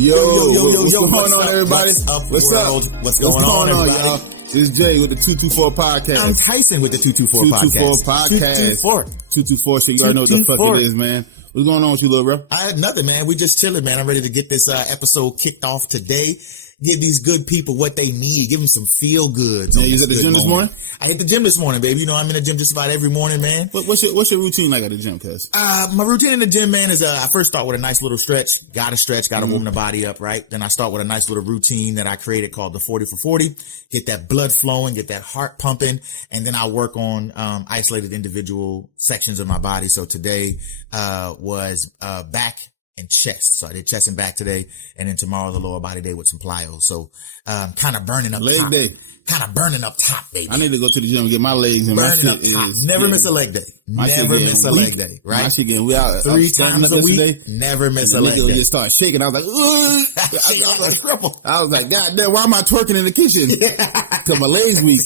What's going on, everybody? What's up? What's going on, y'all? This is Jay with the 224 podcast. I'm Tyson with the 224 podcast. 224 shit. You already know what the fuck it is, man. What's going on with you, little bro? I had nothing, man. We just chilling, man. I'm ready to get this episode kicked off today. Give these good people what they need. Give them some feel goods. Yeah, you was at the gym this morning? I hit the gym this morning, baby. You know, I'm in the gym just about every morning, man. What's your routine like at the gym, cuz? My routine in the gym, man, is I first start with a nice little stretch. Gotta warm the body up, right? Then I start with a nice little routine that I created called the 40 for 40. Get that blood flowing, get that heart pumping, and then I work on isolated individual sections of my body. So today was back and chest. So I did chest and back today, and then tomorrow the lower body day with some plyos. So kind of burning up leg top. Day. Kind of burning up top, baby. I need to go to the gym and get my legs and burning my up top. Never miss a leg day. Never miss a leg day, right? My shit getting we out 3 times a week. Never miss a leg day. Just start shaking. I was like, I was like, God damn, why am I twerking in the kitchen? Cause my legs weak.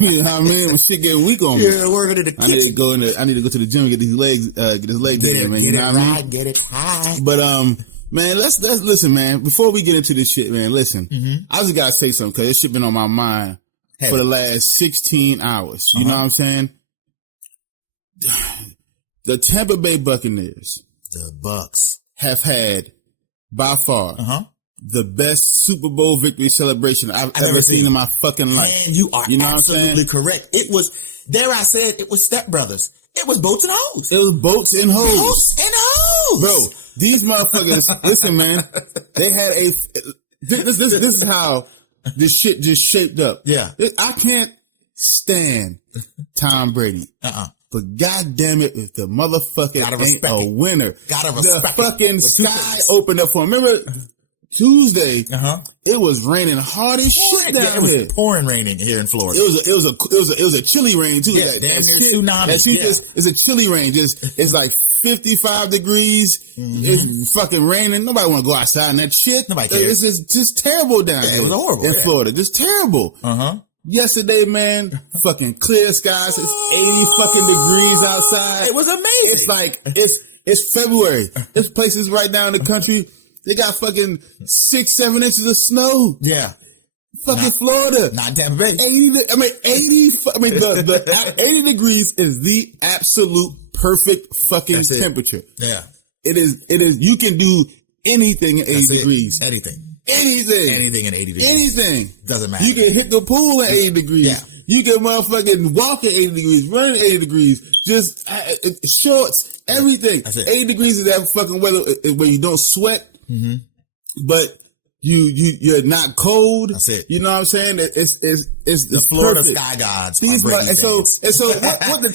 You know what I mean? When shit getting weak on me. You're working in the kitchen. I need to go to the gym and get these legs, get this leg day, man. You know what I mean? Get it high. But man, let's listen, man. Before we get into this shit, man, listen. I just gotta say something because this shit been on my mind for the last 16 hours. You know what I'm saying? The Tampa Bay Buccaneers, the Bucks, have had by far the best Super Bowl victory celebration I've ever seen in my fucking life. Man, you are absolutely correct. It was, dare I say it was Step Brothers. It was boats and hoes. It was boats and hoes. Boats and hoes. Bro, these motherfuckers, listen, man, they had this is how this shit just shaped up. Yeah. I can't stand Tom Brady. But goddamn it, if the motherfucker ain't a winner. Gotta respect the fucking sky opened up for him. Remember Tuesday, it was raining hard as shit down here. It was pouring raining here in Florida. It was a chilly rain too. Yeah, damn near tsunami. It's a chilly rain. It's like 55 degrees. It's fucking raining. Nobody want to go outside in that shit. Nobody cares. It's just terrible down here. It was horrible in Florida. Just terrible. Yesterday, man, fucking clear skies. It's 80 fucking degrees outside. It was amazing. It's like it's February. There's places right now in the country. They got fucking 6-7 inches of snow. Yeah. Fucking Florida. Not Tampa Bay. 80 degrees is the absolute perfect fucking temperature. Yeah. It is, you can do anything at 80 degrees. Anything in 80 degrees. Anything. Doesn't matter. You can hit the pool at 80 degrees. Yeah. You can motherfucking walk at 80 degrees, run at 80 degrees, just shorts, everything. 80 degrees is that fucking weather where you don't sweat. But you're not cold. That's it. You know what I'm saying? It's the Florida perfect. Sky Gods. And so what the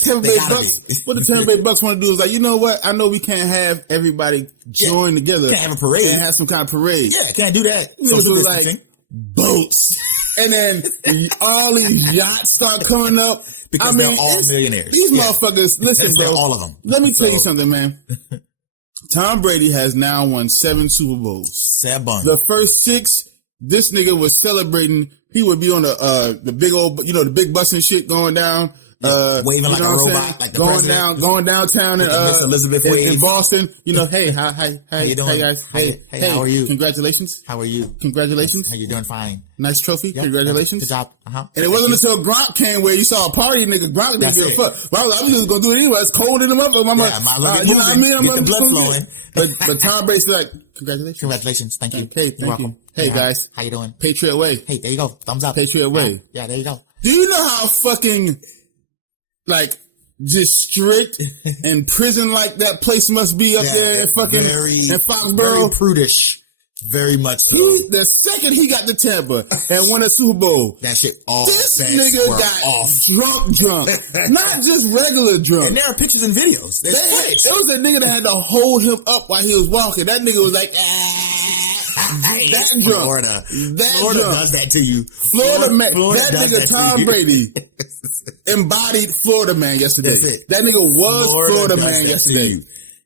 Tampa Bay Bucks want to do is like, you know what? I know we can't have everybody join together. Can't have a parade. And have some kind of parade. Yeah, can't do that. So it's like boats. And then all these yachts start coming up. Because they're all millionaires. These motherfuckers, listen, bro. All of them. Let me tell you something, man. Tom Brady has now won 7 Super Bowls. 7. The first 6, this nigga was celebrating. He would be on the big old, the big bus and shit going down. Waving like a robot, like the president. Going downtown in Elizabeth in Boston. Hey, hi, how you doing? Hey guys, hey, how are you? Congratulations. How are you? Congratulations. How you doing? Fine. Nice trophy. Yep. Congratulations. Good job. And it wasn't until Gronk came where you saw a party, nigga. Gronk didn't give a fuck. Well, I was just gonna do it anyway. It's cold in the motherfucker. You know what I mean? I'm the blood flowing. But Tom Brady's like, congratulations. Congratulations. Thank you. Hey, thank you. Hey guys. How you doing? Patriot way. Hey, there you go. Thumbs up. Patriot way. Yeah, there you go. Do you know how fucking just strict and prison like that place must be up there in fucking in Foxborough? Very prudish. Very much so. The second he got to Tampa and won a Super Bowl, that shit all this nigga got drunk. Not just regular drunk. And there are pictures and videos. There was a nigga that had to hold him up while he was walking. That nigga was like, that drunk. Florida drunk. does that to you. Florida man. That nigga Tom Brady embodied Florida man yesterday. That nigga was Florida man yesterday.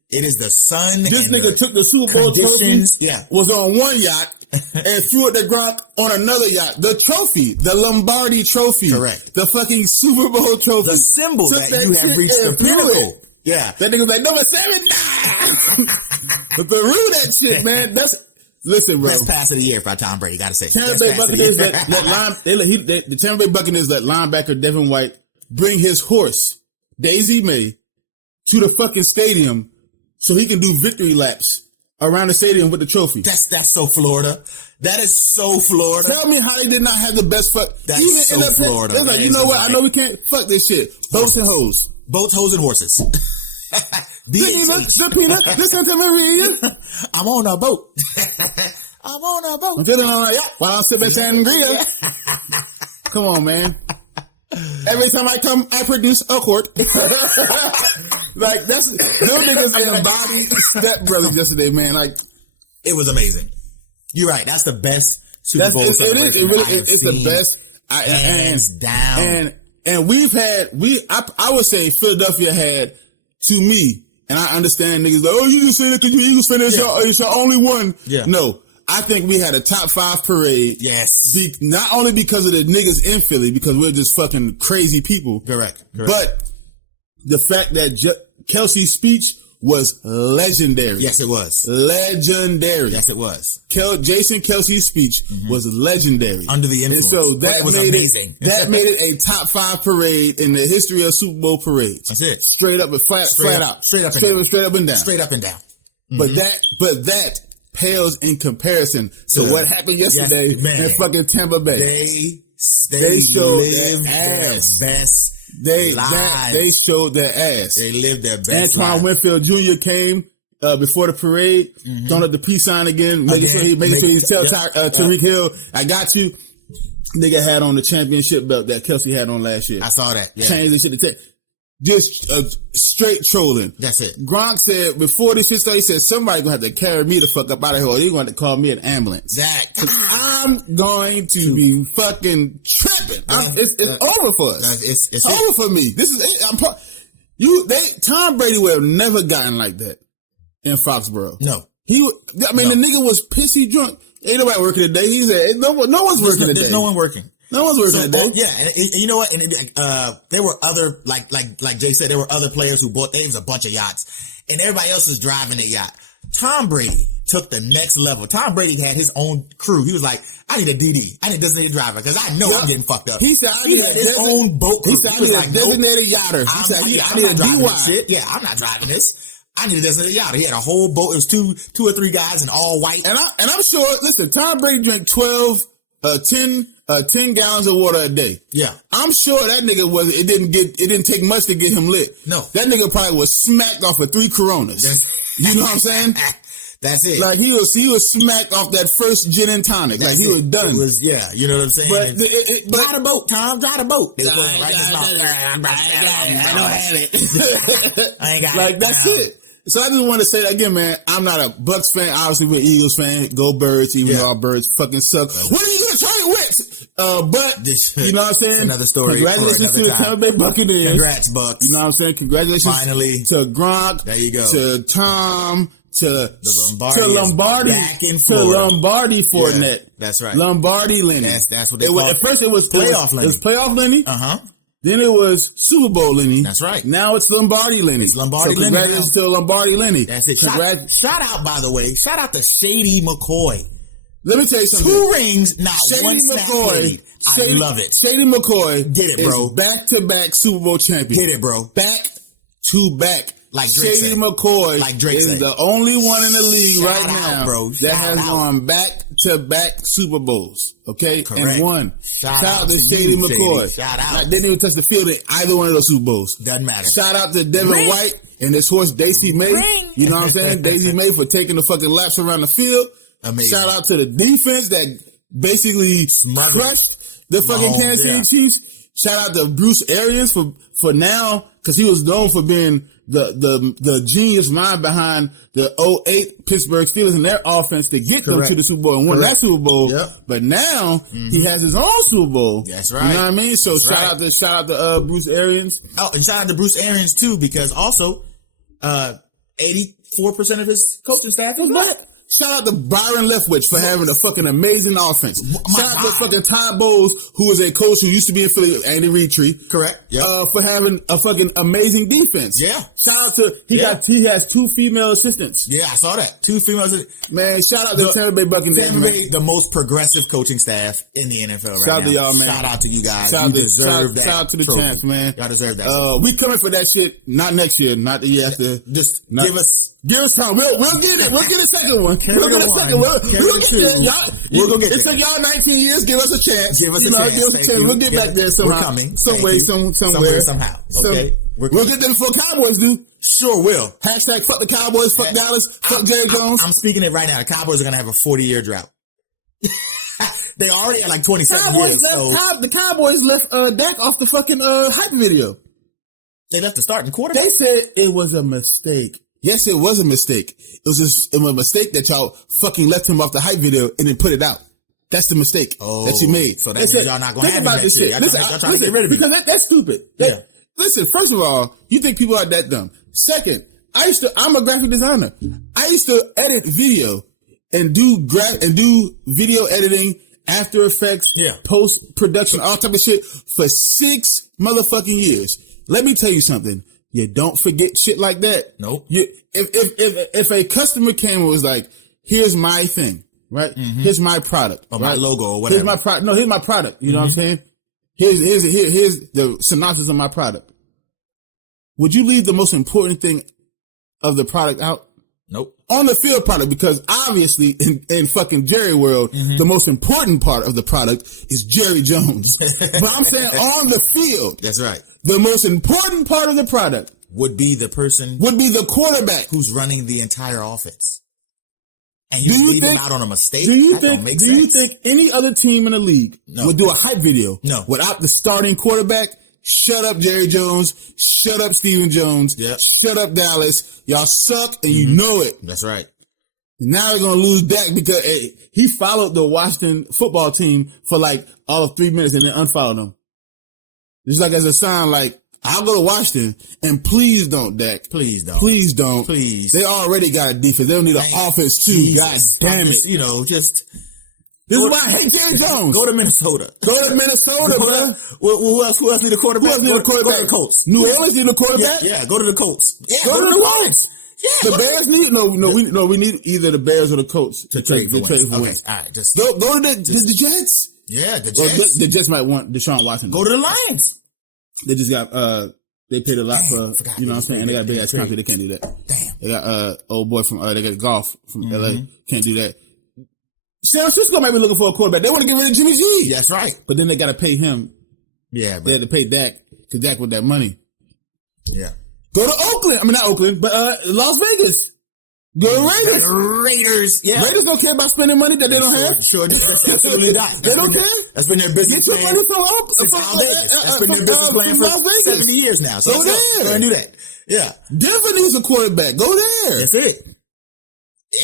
It is the sun. This nigga took the Super Bowl trophy, was on one yacht, and threw it to Gronk on another yacht. The trophy, the Lombardi trophy. Correct. The fucking Super Bowl trophy. The symbol that you have reached the pinnacle. Yeah. That nigga's like, number 7. But Peru that shit, man. Listen, bro. Best pass of the year by Tom Brady. Got to say. Tampa Bay Buccaneers the Tampa Bay Buccaneers let linebacker Devin White bring his horse Daisy May to the fucking stadium so he can do victory laps around the stadium with the trophy. That's so Florida. That is so Florida. Tell me how they did not have the best fuck. That's even so in Florida. It's like, you know what? I know we can't fuck this shit. Boats and hoes. Boats, hoes, and horses. Listen to me. I'm on a boat. I'm on a boat. I'm feeling all right while I'm sipping sangria. Come on, man. Every time I come, I produce a quart. Like, that's, those niggas embodied Step Brothers yesterday, man. Like, it was amazing. You're right. That's the best Super Bowl celebration. It really is. It's the best. Hands down. And I would say Philadelphia had, to me, and I understand niggas like, oh, you just say that because you Eagles fan, it's your only one. Yeah. No. I think we had a top 5 parade. Yes. Not only because of the niggas in Philly, because we're just fucking crazy people. Correct. But the fact that Kelsey's speech was legendary. Yes, it was. Legendary. Yes, it was. Jason Kelsey's speech was legendary. Under the influence. And so that was made amazing. That made it a top 5 parade in the history of Super Bowl parades. That's it. Straight up and flat out. Straight up and down. Straight up and down. Mm-hmm. But that pales in comparison to what happened yesterday in fucking Tampa Bay. They showed their best. They showed their ass. They lived their best. Antoine Winfield Jr. came before the parade, throwing up the peace sign again, making sure he tell Tyreek Hill, I got you. Nigga had on the championship belt that Kelsey had on last year. I saw that. Yeah. Changed the shit to just straight trolling. That's it. Gronk said before this shit started, he said somebody gonna have to carry me the fuck up out of here, or they're going to call me an ambulance. I'm going to be fucking tripping. It's over for us. It's over for me. This is it. Tom Brady would have never gotten like that in Foxborough. No, the nigga was pissy drunk. Ain't nobody working today. He said no one's working today. There's no one working. No one's working today. Yeah, and you know what? And there were other like Jay said, there were other players who bought. There was a bunch of yachts, and everybody else was driving a yacht. Tom Brady took the next level. Tom Brady had his own crew. He was like, I need a DD. I need a designated driver because I know I'm getting fucked up. He said, he had his own boat crew. He said, I need a designated yachter. He said, I need a DY. Shit. Yeah, I'm not driving this. I need a designated yachter. He had a whole boat. It was two or three guys in all white. And I'm sure, listen, Tom Brady drank 10 gallons of water a day. Yeah. I'm sure that nigga it didn't take much to get him lit. No. That nigga probably was smacked off of 3 Coronas. You know what I'm saying? That's it. Like he was smacked off that first gin and tonic. Like he was done. You know what I'm saying? But drive the boat, Tom. Drive the boat. I ain't got like that's it. So I just want to say that again, man. I'm not a Bucks fan. Obviously, we're Eagles fan. Go Birds, even though our Birds fucking suck. What are you gonna try it with? But you know what I'm saying? Another story. Congratulations to the Tampa Bay Buccaneers. Congrats, Bucks. You know what I'm saying? Congratulations. Finally to Gronk. There you go. To Tom. To Lombardi. Back in Florida. To Lombardi Fournette. Yeah, that's right. Lombardi Lenny. That's what they call it. At first, it was playoff Lenny. It was playoff Lenny. Then it was Super Bowl Lenny. That's right. Now it's Lombardi Lenny. It's Lombardi Lenny. Congratulations to Lombardi Lenny. That's it. Shout out, by the way. Shout out to Shady McCoy. Let me tell you something. 2 rings, not Shady one McCoy. I love it. Shady McCoy. Get it, bro. Back-to-back Super Bowl champion. Get it, bro. Back-to-back. Like Drake Shady McCoy is the only one in the league right now that has gone back-to-back Super Bowls. Okay? Correct. And won. Shout out to Shady McCoy. Shout out. Didn't even touch the field in either one of those Super Bowls. Doesn't matter. Shout out to Devin White and his horse Daisy May. You know what I'm saying? Daisy May for taking the fucking laps around the field. Amazing. Shout out to the defense that basically crushed the fucking Kansas City Chiefs. Shout out to Bruce Arians for now, because he was known for being the genius mind behind the 2008 Pittsburgh Steelers and their offense to get them to the Super Bowl and win that Super Bowl. Yep. But now he has his own Super Bowl. That's right. You know what I mean? So shout out to Bruce Arians. Oh, and shout out to Bruce Arians too, because also 84% of his coaching staff is black. Shout out to Byron Leftwich for having a fucking amazing offense. Shout out to fucking Todd Bowles, who was a coach who used to be in Philly, Andy Reid tree. Correct. For having a fucking amazing defense. Yeah. Shout out to he has 2 female assistants. Yeah, I saw that. 2 female assistants. Man, shout out to Tampa Bay Buccaneers. Tampa Bay, the most progressive coaching staff in the NFL right now. Shout out to y'all, man. Shout out to you guys. Shout Shout out to the Champs, man. Y'all deserve that. We coming for that shit. Not next year. Not the year after. Just give us time. We'll get it. We'll get a second one. We'll get a second one. We'll get there. We'll go get it. It took y'all 19 years. Give us a chance. Give us a chance. We'll get back there somehow. We're coming. Some way, somewhere. Somehow. Okay. We'll get there before Cowboys do. Sure will. Hashtag fuck the Cowboys. Fuck Dallas. Fuck Jerry Jones. I'm speaking it right now. The Cowboys are going to have a 40-year drought. They already at like 27 years. The Cowboys left Dak off the fucking hype video. They left the starting quarterback. They said it was a mistake. Yes, it was a mistake. It was a mistake that y'all fucking left him off the hype video and then put it out. That's the mistake that you made. So that means y'all not going to have him next year. Y'all trying to get rid of him. Because that's stupid. Listen, first of all, you think people are that dumb. Second, I'm a graphic designer. I used to edit video and do video editing, After Effects, post-production, all type of shit for 6 motherfucking years. Let me tell you something. You don't forget shit like that. Nope. If a customer came and was like, here's my thing, right? Mm-hmm. Here's my product. Or right? my logo or whatever. Here's my product. No, here's my product. You know what I'm saying? Here's the synopsis of my product. Would you leave the most important thing of the product out? Nope. On the field product, because obviously in fucking Jerry world, the most important part of the product is Jerry Jones. But I'm saying on the field. That's right. The most important part of the product would be the quarterback who's running the entire offense. And you leave him out on a mistake? Do you think any other team in the league would do a hype video without the starting quarterback? Shut up, Jerry Jones. Shut up, Stephen Jones. Yep. Shut up, Dallas. Y'all suck, and you know it. That's right. Now they're going to lose Dak because he followed the Washington football team for like all of 3 minutes and then unfollowed them. Just like as a sign, like, I'll go to Washington, and please don't, Dak. Please don't. Please don't. Please. They already got a defense. They don't need an offense, too. Jesus. God damn it. You know, just... This is why I hate Jerry Jones. Go to Minnesota. Bro. Who else need a quarterback? Go to the Colts. New Orleans need a quarterback? Yeah, go to the Colts. Yeah, go to the Colts. Yeah, the Bears need we need either the Bears or the Colts to trade for Wentz. Okay, all right, just go to the Jets. Yeah, the Jets. The Jets might want Deshaun Watson. Go to the Lions. They just got they paid a lot for you know what I'm saying. They got a big ass contract. They can't do that. Damn. They got old boy from they got golf from LA. Can't do that. San Francisco might be looking for a quarterback. They want to get rid of Jimmy G. That's right. But then they got to pay him. Yeah, they had to pay Dak because Dak with that money. Yeah. Go to Oakland. I mean, not Oakland, but Las Vegas. Go to Raiders. Raiders. Yeah. Raiders don't care about spending money that they don't have. Sure, absolutely not. They don't care. That's been their business plan. That's been their business plan for 70 years now. So go there. Go and do that. Yeah. Denver needs a quarterback. Go there. That's it.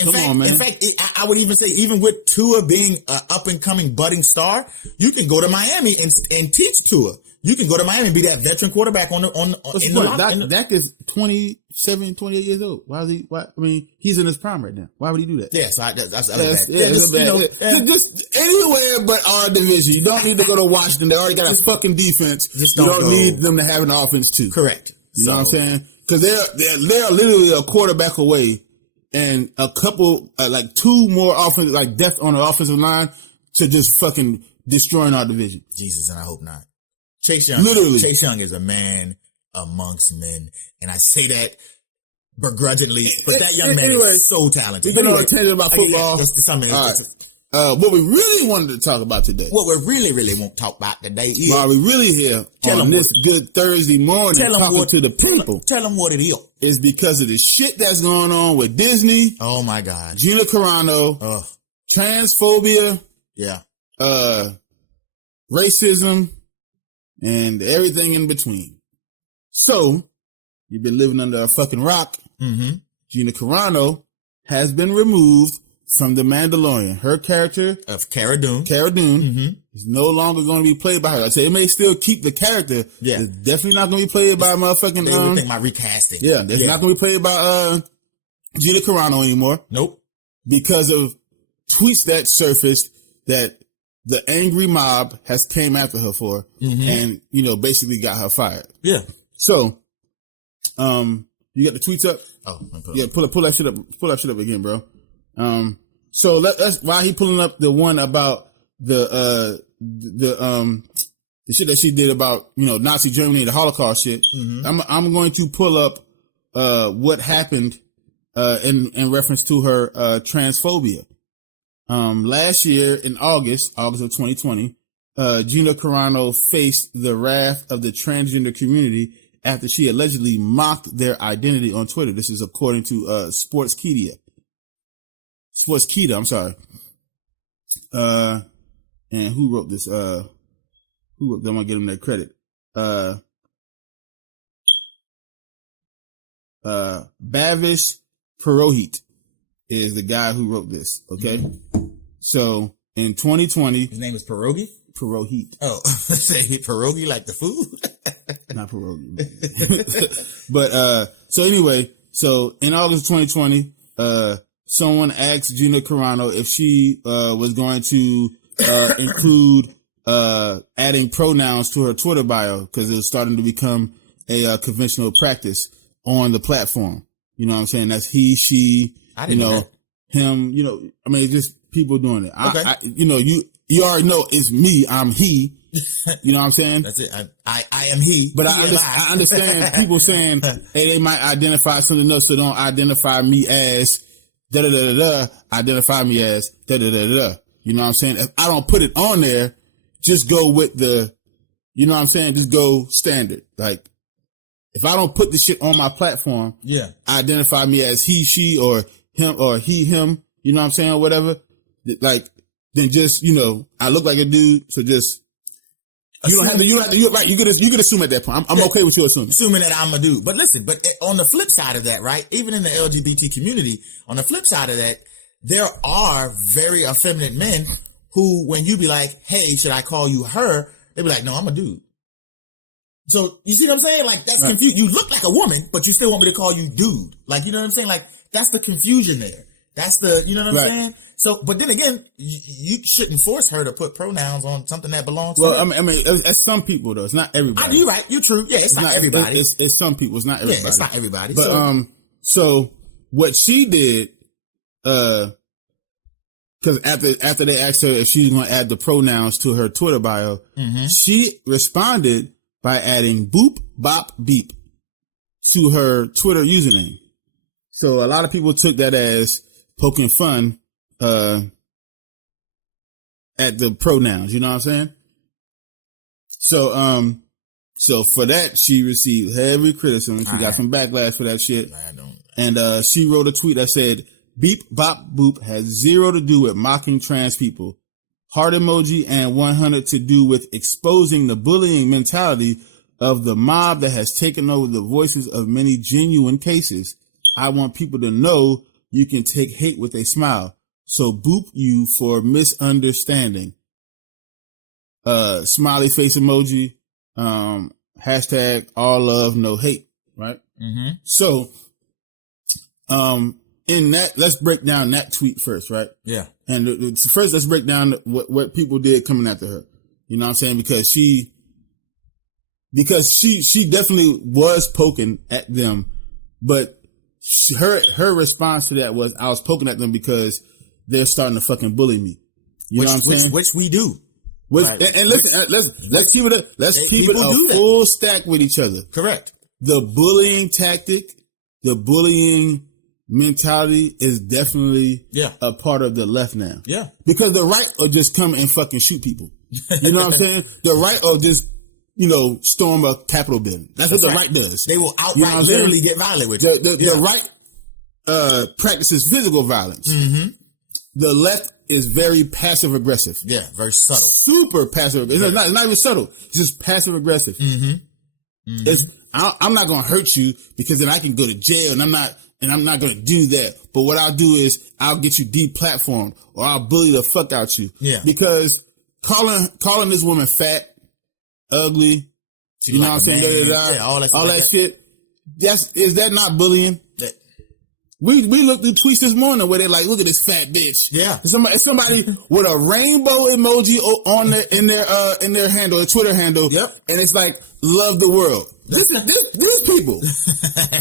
In fact, I would even say, even with Tua being an up-and-coming budding star, you can go to Miami and teach Tua. You can go to Miami and be that veteran quarterback in the Dak is 27, 28 years old. Why is he? I mean, he's in his prime right now. Why would he do that? Yeah, so just anywhere but our division. You don't need to go to Washington. They already got a fucking defense. You don't need them to have an offense too. Correct. You know what I'm saying? Because they're literally a quarterback away. And a couple, like 2 more offensive, like depth on the offensive line to just fucking destroying our division. Jesus, and I hope not. Chase Young is a man amongst men. And I say that begrudgingly, but that young man is so talented. We're going to tell you about football. What we really wanted to talk about today. What we really want to talk about today is. While we really here on this good Thursday morning talking to the people. Tell them what it is. It's because of the shit that's going on with Disney. Oh my God. Gina Carano. Transphobia. Yeah. Racism. And everything in between. So, you've been living under a fucking rock. Mm-hmm. Gina Carano has been removed from The Mandolorian. Her character of Cara Dune is no longer going to be played by her. I say it may still keep the character. Yeah, it's definitely not going to be played by motherfucking. They would think my recasting. Yeah, it's not going to be played by Gina Carano anymore. Nope, because of tweets that surfaced that the angry mob has came after her for, and basically got her fired. Yeah. So, You got the tweets up? Oh, yeah. Pull that shit up. Pull that shit up again, bro. So that's why he pulling up the one about the shit that she did about, Nazi Germany, the Holocaust shit. Mm-hmm. I'm going to pull up, what happened, in reference to her, transphobia. Last year in August of 2020, Gina Carano faced the wrath of the transgender community after she allegedly mocked their identity on Twitter. This is according to, Sportskeeda, I'm sorry. And who wrote this? I'm gonna give him that credit. Bhavish Purohit is the guy who wrote this. Okay. So in 2020, his name is Purohit? Purohit. Oh, say pierogi like the food? Not pierogi. But, so anyway, so in August 2020, someone asked Gina Carano if she, was going to, include, adding pronouns to her Twitter bio, because it was starting to become a, conventional practice on the platform. You know what I'm saying? That's he, she, him, I mean, just people doing it. Okay. You already know it's me, I'm he. You know what I'm saying? That's it. I am he. But I understand people saying, hey, they might identify something else, so don't identify me as da-da-da-da-da, identify me as da-da-da-da-da. You know what I'm saying? If I don't put it on there, just go with the, you know what I'm saying? Just go standard. Like, if I don't put the shit on my platform, identify me as he, she, or him, or he, him, you know what I'm saying? Or whatever. Like, then just, I look like a dude, so just, you could assume at that point. I'm okay with you assuming that I'm a dude. But listen, on the flip side of that, right? Even in the LGBT community, on the flip side of that, there are very effeminate men who, when you be like, hey, should I call you her? They be like, no, I'm a dude. So you see what I'm saying? Like, that's confused. You look like a woman, but you still want me to call you dude. Like, you know what I'm saying? Like, that's the confusion there. That's the, you know what I'm saying? So, but then again, you shouldn't force her to put pronouns on something that belongs to her. I mean, it's some people though. It's not everybody. You're right. You're true. Yeah, it's not everybody. It's some people. It's not everybody. Yeah, it's not everybody. But, so what she did, cause after they asked her if she was going to add the pronouns to her Twitter bio, she responded by adding boop, bop, beep to her Twitter username. So a lot of people took that as poking fun, at the pronouns, you know what I'm saying? So, so for that, she received heavy criticism. She got some backlash for that shit. And, she wrote a tweet that said, beep, bop, boop has 0 to do with mocking trans people. Heart emoji and 100 to do with exposing the bullying mentality of the mob that has taken over the voices of many genuine cases. I want people to know you can take hate with a smile. So boop you for misunderstanding. Smiley face emoji. Hashtag all love, no hate. Right? Mm-hmm. So, in that, let's break down that tweet first, right? Yeah. And first, let's break down what people did coming after her. You know what I'm saying? Because she definitely was poking at them, but her response to that was, I was poking at them because they're starting to fucking bully me. You know what I'm saying? Which we do. Right. And listen, let's keep it a full stack with each other. Correct. The bullying tactic, the bullying mentality is definitely a part of the left now. Yeah. Because the right will just come and fucking shoot people. You know what I'm saying? The right will just, storm a Capitol building. That's what the right does. They will outright literally get violent with you. The right practices physical violence. Mm-hmm. The left is very passive aggressive. Yeah, very subtle. Super passive aggressive. It's not even subtle. It's just passive aggressive. Mm-hmm. Mm-hmm. I'm not going to hurt you because then I can go to jail and I'm not going to do that. But what I'll do is I'll get you deplatformed or I'll bully the fuck out you. Yeah. Because calling this woman fat, ugly, you know what I'm saying? All that shit. Is that not bullying? We looked through tweets this morning where they're like, look at this fat bitch. Yeah. Somebody with a rainbow emoji on in their handle, their Twitter handle. Yep. And it's like, love the world. These people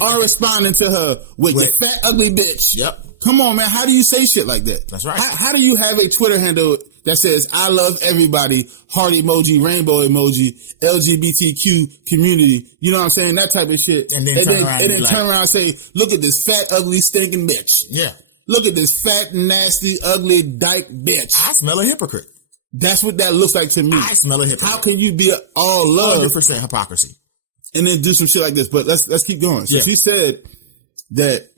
are responding to her with "you fat ugly bitch." Yep. Come on, man. How do you say shit like that? That's right. How do you have a Twitter handle that says "I love everybody," heart emoji, rainbow emoji, LGBTQ community? You know what I'm saying? That type of shit. And then turn around and say, "Look at this fat, ugly, stinking bitch." Yeah. Look at this fat, nasty, ugly, dyke bitch. I smell a hypocrite. That's what that looks like to me. I smell a hypocrite. How can you be all love 100% hypocrisy and then do some shit like this? But let's keep going. So she said that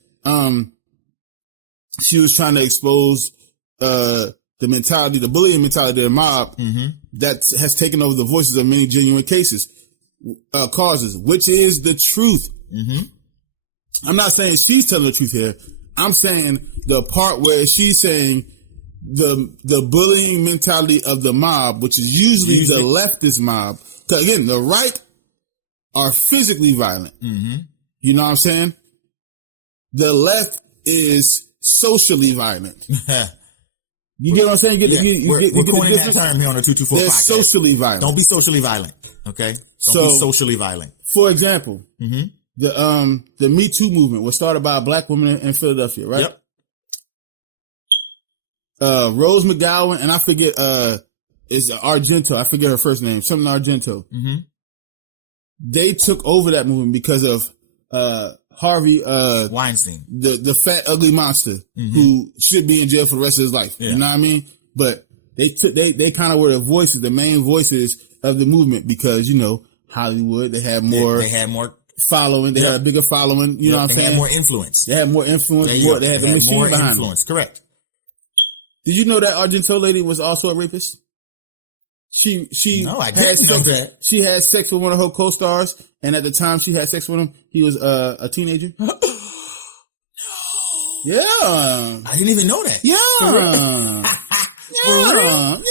she was trying to expose the mentality, the bullying mentality of the mob that has taken over the voices of many genuine causes, which is the truth. I'm not saying she's telling the truth here. I'm saying the part where she's saying the bullying mentality of the mob, which is usually the leftist mob. Because again, the right are physically violent. You know what I'm saying? The left is socially violent. You get what I'm saying? We're coining that term here on the 224 They're podcast. socially violent. Don't be socially violent. Okay? Don't be socially violent. For example, the Me Too movement was started by a black woman in Philadelphia, right? Yep. Rose McGowan, and I forget, is Argento. I forget her first name. Something Argento. They took over that movement because of, Harvey, Weinstein. The fat, ugly monster who should be in jail for the rest of his life. You know what I mean? But they kind of were the main voices of the movement because, you know, Hollywood, they had more following. They had a bigger following. You know what I'm saying? They had more influence. They had more influence. They had the machine more behind influence. them. Correct. Did you know that Argento lady was also a rapist? She No, I didn't know that. She had sex with one of her co-stars, and at the time she had sex with him, he was a teenager. No. Yeah. I didn't even know that. Yeah. For real? Yeah.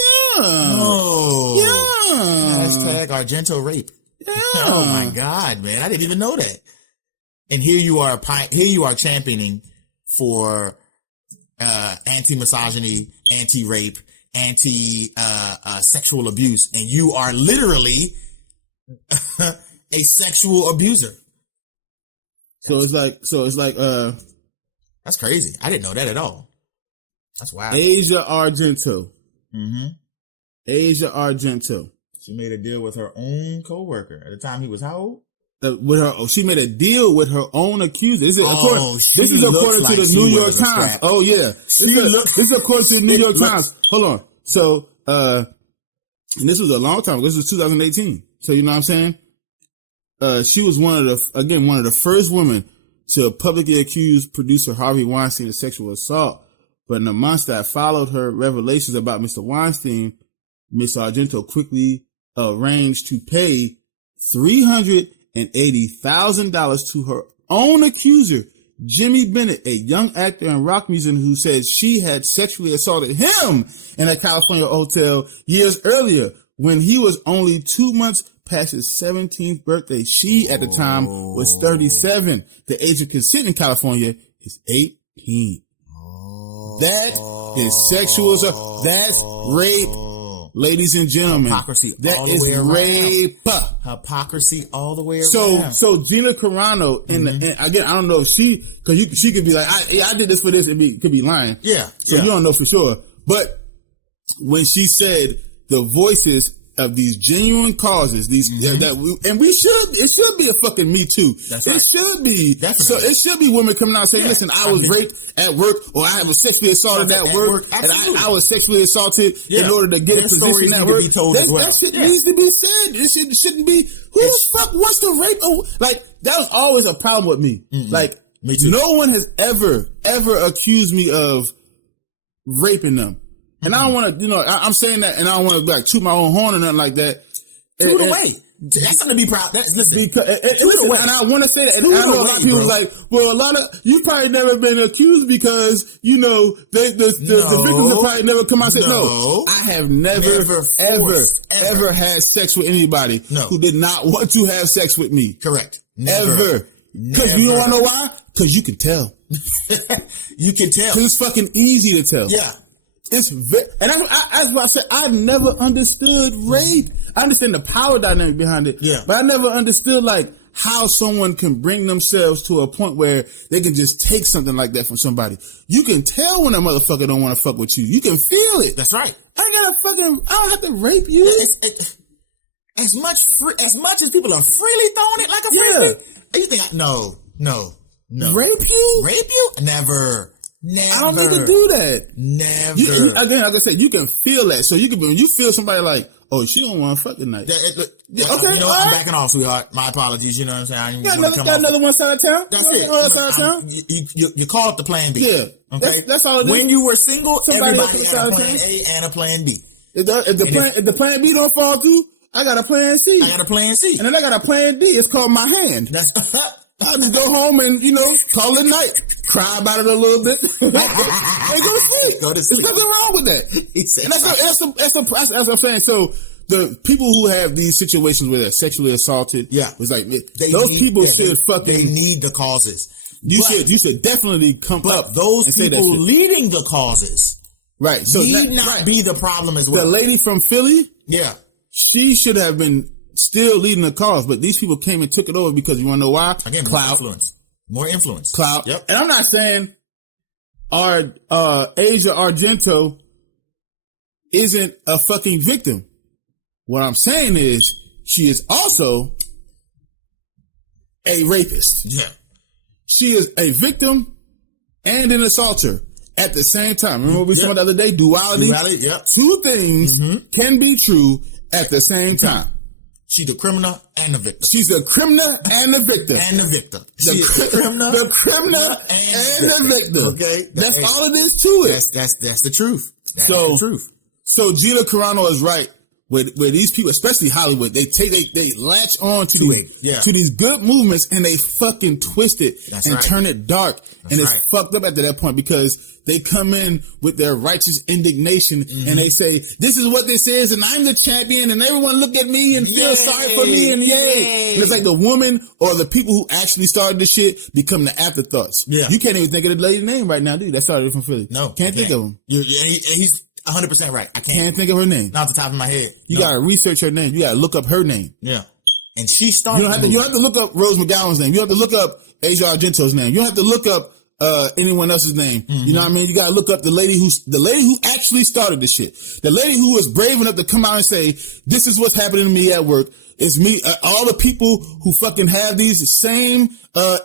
Oh. Yeah. Hashtag Argento rape. Yeah. Oh my God, man. I didn't even know that. And here you are championing for anti-misogyny, anti-rape, anti-sexual abuse, and you are literally a sexual abuser. So it's like that's crazy. I didn't know that at all. That's wild. Asia Argento. Asia Argento. She made a deal with her own coworker at the time. He was how old? She made a deal with her own accuser. This is according to the New York Times. Oh yeah, this is according to the New York Times. Hold on. So, and this was a long time ago. This was 2018. So you know what I'm saying? She was one of the first women to publicly accuse producer Harvey Weinstein of sexual assault. But in the months that followed her revelations about Mr. Weinstein, Ms. Argento quickly arranged to pay $380,000 to her own accuser, Jimmy Bennett, a young actor and rock musician who said she had sexually assaulted him in a California hotel years earlier when he was only 2 months past his 17th birthday. She, at the time, was 37. The age of consent in California is 18. That is sexual assault. That's rape. Ladies and gentlemen, hypocrisy that all the is way around. rape. Hypocrisy all the way around. So Gina Carano, and again, I don't know if she could be like, I did this for this, could be lying. Yeah. So you don't know for sure. But when she said the voices of these genuine causes, it should be a fucking Me Too. That's right. It should be. Definitely. So it should be women coming out saying, listen, I was raped at work, or I was sexually assaulted at work, and I was sexually assaulted in order to get a position at work. That shit needs to be said. This shit shouldn't be, who the fuck wants to rape? Like, that was always a problem with me. Like, me too. No one has ever accused me of raping them. And I don't want to, I'm saying that, and I don't want to like toot my own horn or nothing like that. Toot away. That's something to be proud. Listen, and I want to say that. And I know a lot of people like, well, you've probably never been accused because, the victims have probably never come out and said, no, I have never ever had sex with anybody who did not want to have sex with me. Correct. Never. Because you don't want to know why? Because you can tell. You can tell. Because it's fucking easy to tell. Yeah. And that's why I said I never understood rape. I understand the power dynamic behind it. Yeah. But I never understood, like, how someone can bring themselves to a point where they can just take something like that from somebody. You can tell when a motherfucker don't want to fuck with you. You can feel it. That's right. I don't have to rape you. As much as people are freely throwing it like a frisbee, you think no. Rape you? Rape you? Never. I don't need to do that. Never. Again, like I said, you can feel that. So you can, when you feel somebody like, oh, she don't want to fuck tonight. Okay, I'm backing off, sweetheart. My apologies. You know what I'm saying? Got another one side of town. That's it. Side of town. You call it the plan B. Yeah. Okay. That's all it is. When you were single, Somebody everybody had a plan A and a plan B. If the plan B don't fall through, I got a plan C. I got a plan C. And then I got a plan D. It's called my hand. I just go home and, call it night. Cry about it a little bit. And go to sleep. There's nothing wrong with that. And that's what I'm saying. So the people who have these situations where they're sexually assaulted, was like, those people should fucking. They need the causes. You should definitely come up. Those people leading the causes, right? So need not be the problem as well. The lady from Philly, she should have been still leading the cause, but these people came and took it over because you want to know why? Again, more influence, clout. Yep. And I'm not saying our Asia Argento isn't a fucking victim. What I'm saying is she is also a rapist. Yeah. She is a victim and an assaulter at the same time. Remember what we said the other day? Duality. Yep. Two things can be true at the same time. She's the criminal and the victim. She's a criminal and the victim. And the victim. The criminal and the victim. Okay. That's all it is to it. That's the truth. That's the truth. So Gina Carano is right. Where these people, especially Hollywood, they latch on to these good movements and they fucking twist it turn it dark. It's fucked up after that point because they come in with their righteous indignation and they say, this is what this is and I'm the champion and everyone look at me and feel sorry for me and yay. And it's like the woman or the people who actually started the shit become the afterthoughts. Yeah. You can't even think of the lady's name right now, dude. That started from Philly. No. Can't think of him. He's 100% right. I can't think of her name. Not off the top of my head. You gotta research her name. You gotta look up her name. Yeah. And she started. You don't have to look up Rose McGowan's name. You have to look up Asia Argento's name. You don't have to look up anyone else's name. You know what I mean? You gotta look up the lady who actually started the shit. The lady who was brave enough to come out and say, this is what's happening to me at work. It's me, all the people who fucking have these same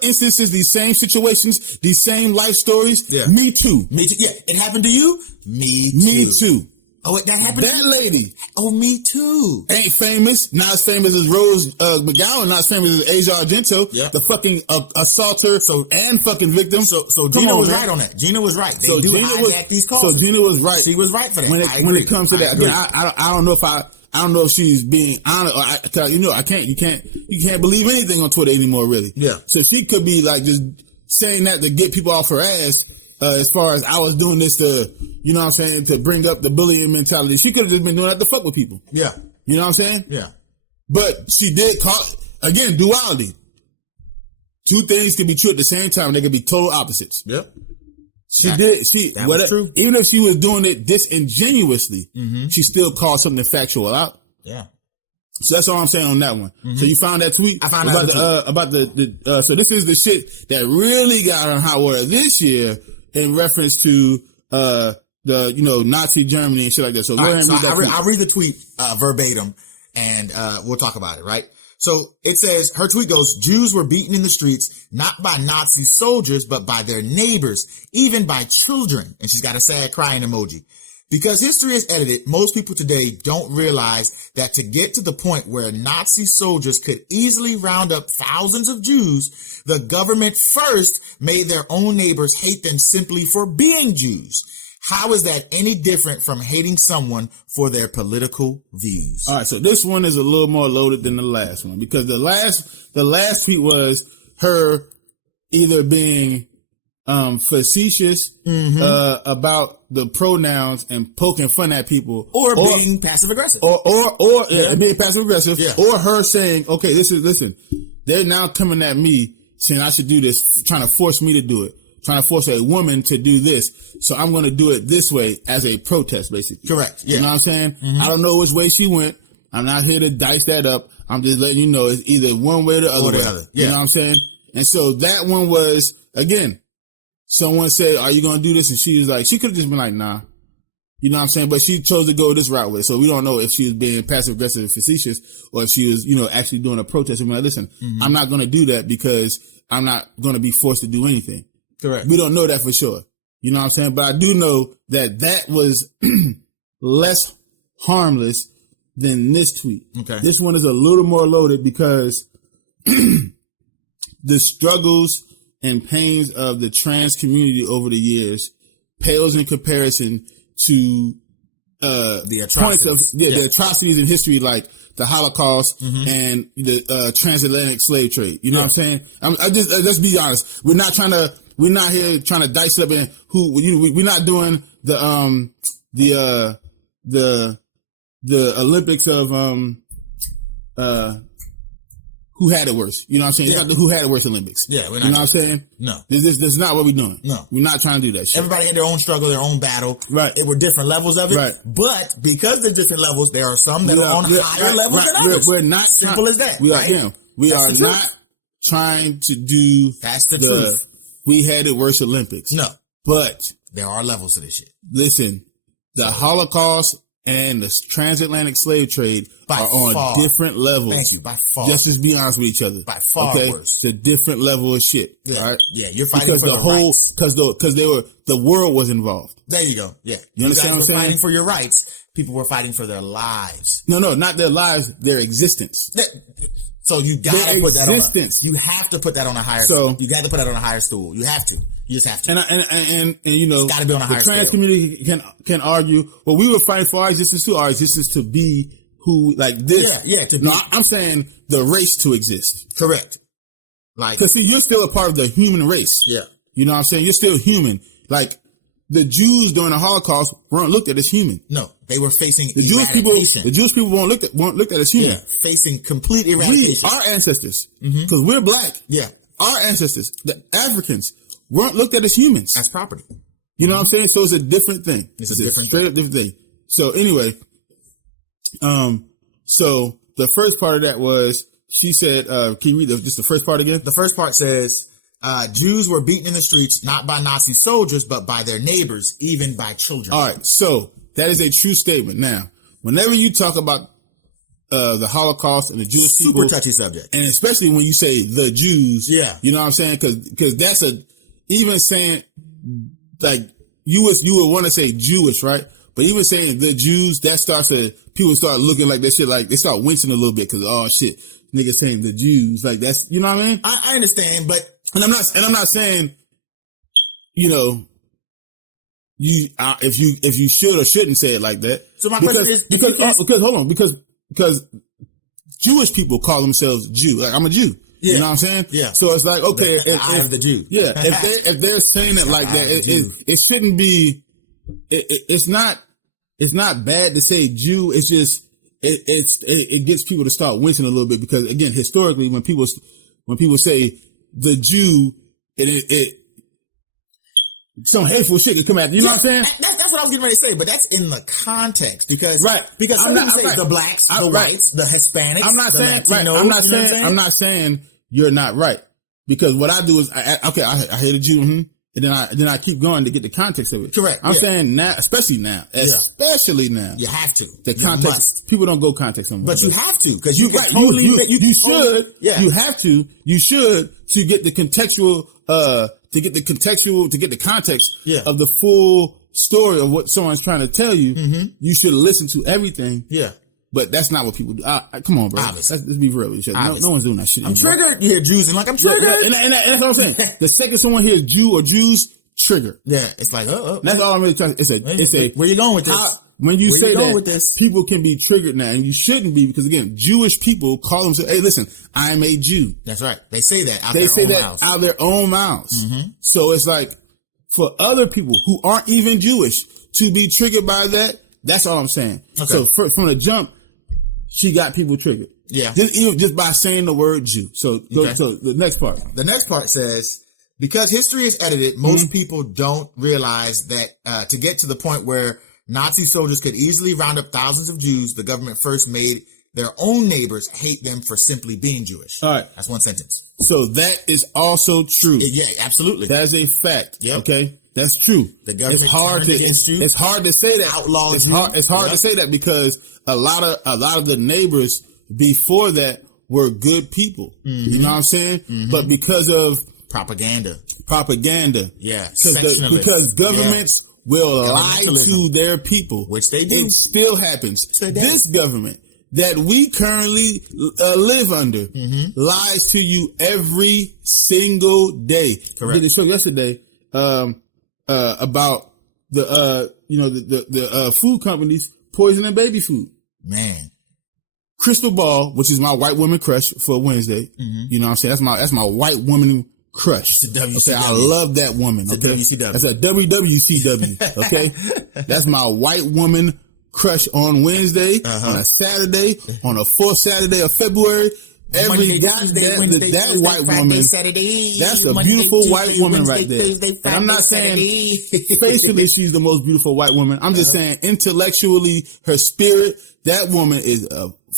instances, these same situations, these same life stories. Yeah. Me too. Me too. Yeah. It happened to you? Me too. Me too. Oh, wait, that happened to that lady. Oh, me too. Ain't famous. Not as famous as Rose McGowan. Not as famous as Asia Argento. Yeah. The fucking assaulter and fucking victim. So Gina was right on that. Gina was right. They do hijack these calls. So Gina was right. She was right for that. When it comes to that, again, I don't know if I don't know if she's being honest. You can't believe anything on Twitter anymore, really. Yeah. So she could be like just saying that to get people off her ass. As far as I was doing this to, you know what I'm saying, to bring up the bullying mentality. She could have just been doing that to fuck with people. Yeah. You know what I'm saying? Yeah. But she did call, again, duality. Two things can be true at the same time. They can be total opposites. Yep. That was true. Even if she was doing it disingenuously, she still called something factual out. Yeah. So that's all I'm saying on that one. So you found that tweet? I found about so this is the shit that really got on hot water this year in reference to Nazi Germany and shit like that. So go ahead and read that tweet. I'll read the tweet verbatim and we'll talk about it, right? So it says, her tweet goes, Jews were beaten in the streets, not by Nazi soldiers, but by their neighbors, even by children. And she's got a sad crying emoji. Because history is edited, most people today don't realize that to get to the point where Nazi soldiers could easily round up thousands of Jews, the government first made their own neighbors hate them simply for being Jews. How is that any different from hating someone for their political views? All right, so this one is a little more loaded than the last one because the last tweet was her either being facetious about the pronouns and poking fun at people, or being passive aggressive, or being passive aggressive, or her saying, "Okay, listen, they're now coming at me saying I should do this, trying to force me to do it, trying to force a woman to do this, so I'm going to do it this way as a protest, basically." Correct. Yeah. You know what I'm saying? I don't know which way she went. I'm not here to dice that up. I'm just letting you know it's either one way or the other. Yeah. You know what I'm saying? And so that one was, again, someone said, are you going to do this? And she was like, she could have just been like, nah. You know what I'm saying? But she chose to go this route with it. So we don't know if she was being passive aggressive and facetious or if she was, you know, actually doing a protest. And we're like, listen, I'm not going to do that because I'm not going to be forced to do anything. Correct. We don't know that for sure. You know what I'm saying? But I do know that that was less harmless than this tweet. Okay. This one is a little more loaded because the struggles and pains of the trans community over the years pales in comparison to the atrocities. The atrocities in history, like the Holocaust and the transatlantic slave trade. You know what I'm saying? I just let's be honest. We're not here trying to dice up in we're not doing the Olympics of who had it worse. You know what I'm saying? It's not the who had it worse Olympics. Yeah, we're not. You know what I'm saying? No. This is not what we're doing. No. We're not trying to do that shit. Everybody had their own struggle, their own battle. Right. There were different levels of it. Right. But because there's different levels, there are some that are on higher levels than others. We're not simple as that. We right? are we are not trying to do that's the truth. We had it worse Olympics. No. But there are levels to this shit. Listen, the Holocaust and the transatlantic slave trade are on different levels. Thank you. By far. Just to be honest with each other. By far worse. It's a different level of shit. Yeah. Right? Yeah. You're fighting for the rights. Because the world was involved. There you go. Yeah. You understand what I'm saying? Fighting for your rights. People were fighting for their lives. No, not their lives, their existence. So you gotta put that on. You have to put that on a higher. So you got to put that on a higher stool. You have to. You just have to. And you know, it's got to be on a higher the trans scale. community can argue. Well, we were fighting for our existence too. Our existence to be who like this. Yeah. To be. No, I'm saying the race to exist. Correct. Like, because see, you're still a part of the human race. Yeah. You know what I'm saying? You're still human. Like the Jews during the Holocaust weren't looked at as human. No, they were facing the Jewish people. The Jewish people weren't looked at as human. Yeah, facing complete eradication. Our ancestors, because we're black. Yeah, our ancestors, the Africans, weren't looked at as humans. As property. You know what I'm saying? So it's a different thing. It's a different straight up different thing. So anyway, so the first part of that was she said, can you read just the first part again? The first part says, Jews were beaten in the streets, not by Nazi soldiers, but by their neighbors, even by children. All right. So that is a true statement. Now, whenever you talk about the Holocaust and the Jewish people, super touchy subject, and especially when you say the Jews, yeah, you know what I'm saying? Because that's even saying like you would want to say Jewish, right? But even saying the Jews, that starts to people start looking like that shit, like they start wincing a little bit because oh shit, niggas saying the Jews, like that's you know what I mean? I understand, but I'm not saying, you know, if you should or shouldn't say it like that. So my question is because hold on, because Jewish people call themselves Jew. Like I'm a Jew. Yeah. You know what I'm saying? Yeah. So it's like, okay, if the Jew. Yeah. if they're saying it like that, it shouldn't be, it's not bad to say Jew. It's just, it gets people to start wincing a little bit because again, historically, when people say the Jew, some hateful shit could come after. You know what I'm saying? That's what I was getting ready to say, but that's in the context because some people say the blacks, the whites, the Hispanics. I'm not saying Latinos, I'm not saying you're not right because what I do is I hate a Jew, and then I keep going to get the context of it. Correct. I'm saying now, especially now, you have to. The context. People don't go context somewhere, but you have to because you should to get the contextual to get the context of the full story of what someone's trying to tell you. Mm-hmm. You should listen to everything. Yeah. But that's not what people do. Come on, bro. Let's be real with each other. No one's doing that shit. I'm triggered. You hear Jews and like, I'm triggered. And that's what I'm saying. The second someone hears Jew or Jews, trigger. Yeah. It's like, that's all I'm really trying to it's a where you going with this? When you say that, people can be triggered now, and you shouldn't be because again, Jewish people call themselves, hey, listen, I'm a Jew. That's right. They say that out of their own mouths. Mm-hmm. So it's like, for other people who aren't even Jewish to be triggered by that, that's all I'm saying. Okay. So from the jump, she got people triggered. Yeah. Just by saying the word Jew. So the next part. The next part says, because history is edited, most people don't realize that to get to the point where Nazi soldiers could easily round up thousands of Jews, the government first made their own neighbors hate them for simply being Jewish. All right. That's one sentence. So that is also true. Yeah, absolutely. That is a fact. Yep. Okay. That's true. The government it's hard to say that. Outlaws it's hard to say that because a lot of the neighbors before that were good people. Mm-hmm. You know what I'm saying? Mm-hmm. But because of propaganda. Yeah. Because governments will lie to their people. Which they do. It still happens. Today. This government that we currently live under lies to you every single day. Correct. I did a show yesterday about the food companies poisoning baby food. Man. Crystal Ball, which is my white woman crush for Wednesday. Mm-hmm. You know what I'm saying? That's my white woman crush. Okay, I love that woman. It's okay? a WCW. That's a WWCW. Okay. That's my white woman crush on Wednesday, on a Saturday, on a fourth Saturday of February. Every that white woman, Saturday, that's a beautiful white woman right there. And I'm not saying facially she's the most beautiful white woman. I'm just saying intellectually, her spirit, that woman is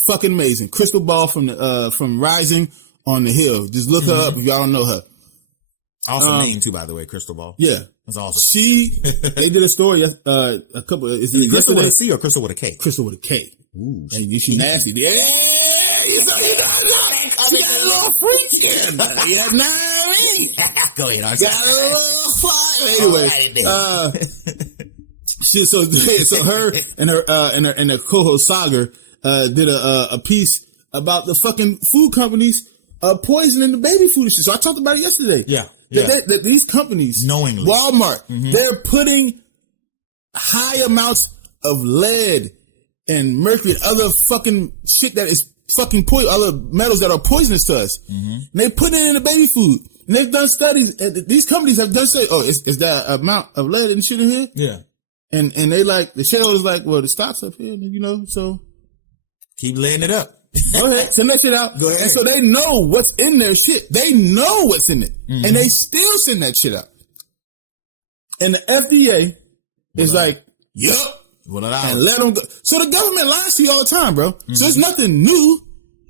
fucking amazing. Crystal Ball from Rising on the Hill. Just look her up if y'all don't know her. Awesome name too, by the way, Crystal Ball. Yeah, that's awesome. They did a story a couple. Is it Crystal with a C or Crystal with a K? Crystal with a K. Ooh, she nasty. Yeah, you got a little freaking. Yeah, nah, I mean. Go ahead. Got a little fly. Anyway, so her and her co-host Sagar did a piece about the fucking food companies poisoning the baby food and shit. So I talked about it yesterday. Yeah. That these companies, knowingly, Walmart, they're putting high amounts of lead and mercury and other fucking shit that is fucking other metals that are poisonous to us. And they put it in the baby food. And they've done studies. These companies have done studies. Oh, is that amount of lead and shit in here? Yeah. And they like, the shareholders like, well, the stock's up here, you know, so. Keep laying it up. Go ahead, send that shit out. Go ahead. And so they know what's in their shit. They know what's in it. And they still send that shit out. And the FDA is like, yup. And let them go. So the government lies to you all the time, bro. So it's nothing new.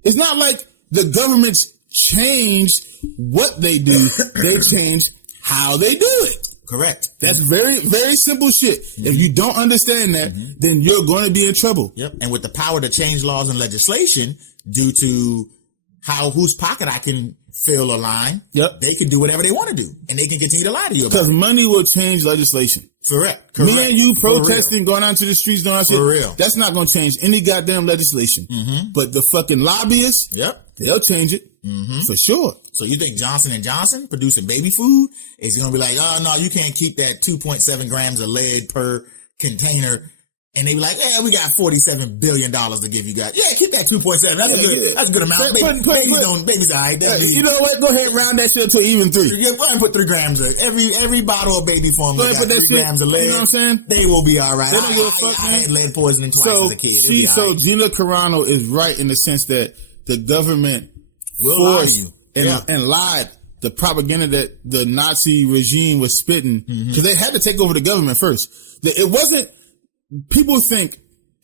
It's not like the government's changed what they do. They changed how they do it. Correct. That's very, very simple shit. If you don't understand that, then you're going to be in trouble. Yep. And with the power to change laws and legislation due to whose pocket I can fill or line, they can do whatever they want to do. And they can continue to lie to you about it. Because money will change legislation. Correct. Me and you protesting, going out to the streets, doing our shit. For real. That's not going to change any goddamn legislation. But the fucking lobbyists, they'll change it. For sure. So you think Johnson & Johnson producing baby food is going to be like, oh, no, you can't keep that 2.7 grams of lead per container. And they be like, yeah, we got $47 billion to give you guys. Yeah, keep that 2.7. That's a good amount. Babies all right. You know what? Go ahead, round that shit to even 3. Yeah, go ahead and put 3 grams of every bottle of baby formula got 3 grams of lead. You know what I'm saying? They will be all right. They don't give a fuck, man. I had lead poisoning twice as a kid. So Gina Carano is right in the sense that the government will lie to you. And lied. The propaganda that the Nazi regime was spitting, because they had to take over the government first. It wasn't. People think,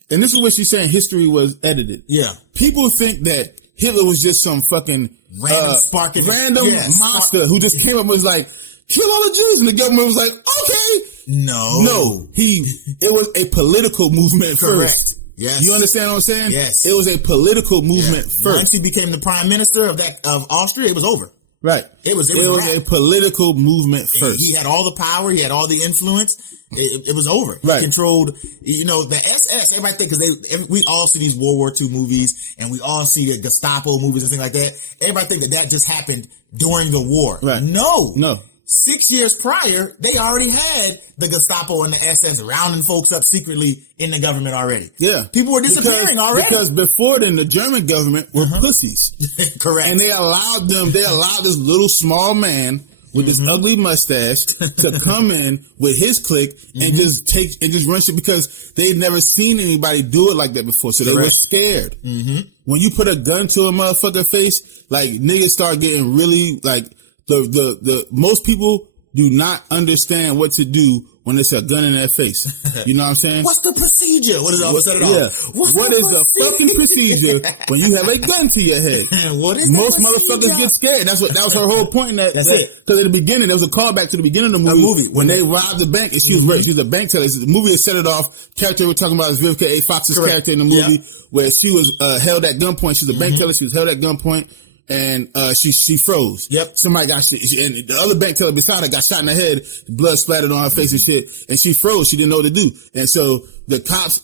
and this is what she's saying, history was edited. Yeah. People think that Hitler was just some fucking random monster who just came up and was like, kill all the Jews. And the government was like, okay. No. It was a political movement first. Yes. You understand what I'm saying? Yes. It was a political movement first. Once he became the prime minister of Austria, it was over. Right. It was a political movement first. He had all the power. He had all the influence. It was over. Right. He controlled, the SS. Everybody think, because we all see these World War II movies and we all see the Gestapo movies and things like that. Everybody think that just happened during the war. Right. No. 6 years prior, they already had the Gestapo and the SS rounding folks up secretly in the government already. Yeah. People were disappearing already. Because before then, the German government were pussies. Correct. And they allowed this little small man with this ugly mustache to come in with his clique and just run shit, because they'd never seen anybody do it like that before. So they were scared. When you put a gun to a motherfucker's face, like, niggas start getting really, like, the most people do not understand what to do when it's a gun in their face. You know what I'm saying? What's the procedure? What is all set it off? Yeah. What is the fucking procedure when you have a gun to your head? What is Most motherfuckers get scared. That was her whole point. That's it. Because at the beginning, there was a callback to the beginning of the movie when they robbed the bank. And she was a bank teller. The movie has set it off. Character we're talking about is Vivica A. Fox's character in the movie where she was held at gunpoint. She's a bank teller. She was held at gunpoint. And she froze. Yep. Somebody got and the other bank teller beside her got shot in the head, blood splattered on her face and shit. And she froze. She didn't know what to do. And so the cops,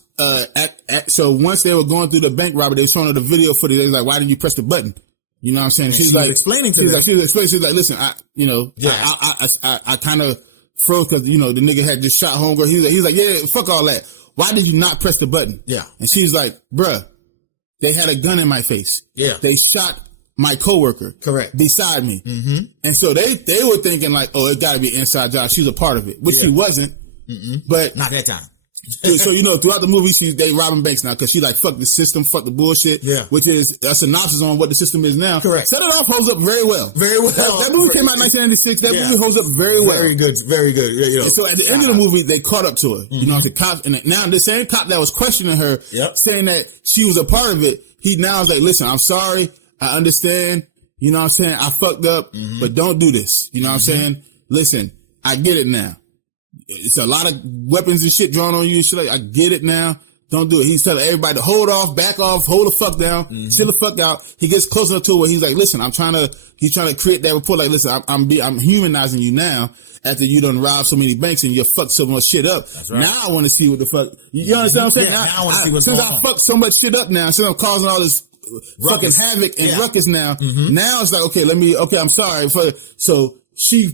so once they were going through the bank robbery, they showing her the video footage. They was like, "Why didn't you press the button?" You know what I'm saying? And she's like explaining to them. She's like, "Listen, I kind of froze because the nigga had just shot homegirl." He's like, "Yeah, fuck all that. Why did you not press the button?" Yeah. And she's like, "Bruh, they had a gun in my face. Yeah. They shot my coworker, correct, beside me." And so they were thinking like, "Oh, it got to be an inside job. She's a part of it," which she wasn't. But not that time. So throughout the movie, they robbing banks now because she's like, "Fuck the system, fuck the bullshit." Yeah, which is a synopsis on what the system is now. Correct. Set It Off holds up very well. Very well. That movie came out in 1996. That movie holds up very well. Very good. Very good. And so at the end of the movie, they caught up to her. The cop, and now the same cop that was questioning her, saying that she was a part of it, he now is like, "Listen, I'm sorry. I understand. You know what I'm saying? I fucked up, but don't do this." You know what I'm saying? Listen, I get it now. It's a lot of weapons and shit drawn on you and shit. Like, I get it now. Don't do it. He's telling everybody to hold off, back off, hold the fuck down, chill the fuck out. He gets close enough to it where he's like, "Listen, he's trying to create that report. Like, listen, I'm humanizing you now after you done robbed so many banks and you fucked so much shit up. That's right. Now I want to see what the fuck, you understand what I'm saying? Yeah, now I want to see what's going on. Since I fucked so much shit up now, since I'm causing all this fucking havoc and ruckus now, now it's like, okay, I'm sorry. So she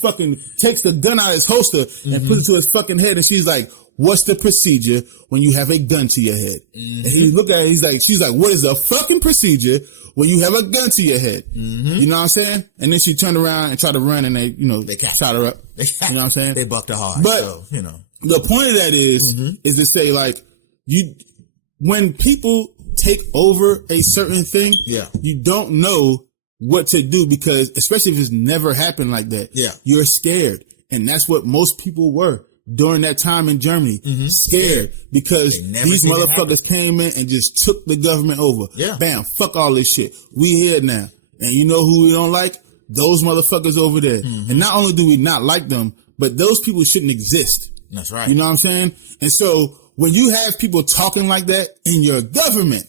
fucking takes the gun out of his holster and puts it to his fucking head, and she's like, "What's the procedure when you have a gun to your head?" And he look at her, she's like, "What is the fucking procedure when you have a gun to your head?" You know what I'm saying? And then she turned around and tried to run, and they shot her up. You know what I'm saying? They bucked her hard. But so, the point of that is to say, like, when people take over a certain thing, you don't know what to do, because especially if it's never happened like that, you're scared. And that's what most people were during that time in Germany, scared because these motherfuckers came in and just took the government over. Bam, fuck all this shit. We here now. And you know who we don't like? Those motherfuckers over there. And not only do we not like them, but those people shouldn't exist. That's right. You know what I'm saying? And so when you have people talking like that in your government,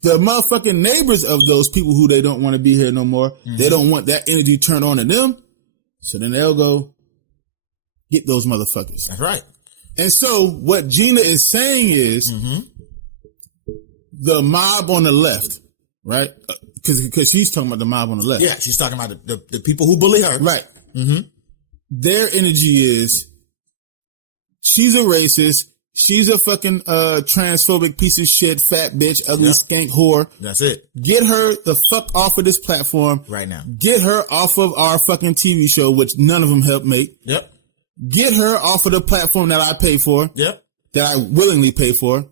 the motherfucking neighbors of those people who they don't want to be here no more, they don't want that energy turned on to them. So then they'll go get those motherfuckers. That's right. And so what Gina is saying is the mob on the left, right? Because she's talking about the mob on the left. Yeah, she's talking about the people who bully her. Right. Their energy is, she's a racist. She's a fucking transphobic piece of shit, fat bitch, ugly skank whore. That's it. Get her the fuck off of this platform right now. Get her off of our fucking TV show, which none of them helped make. Get her off of the platform that I pay for. That I willingly pay for.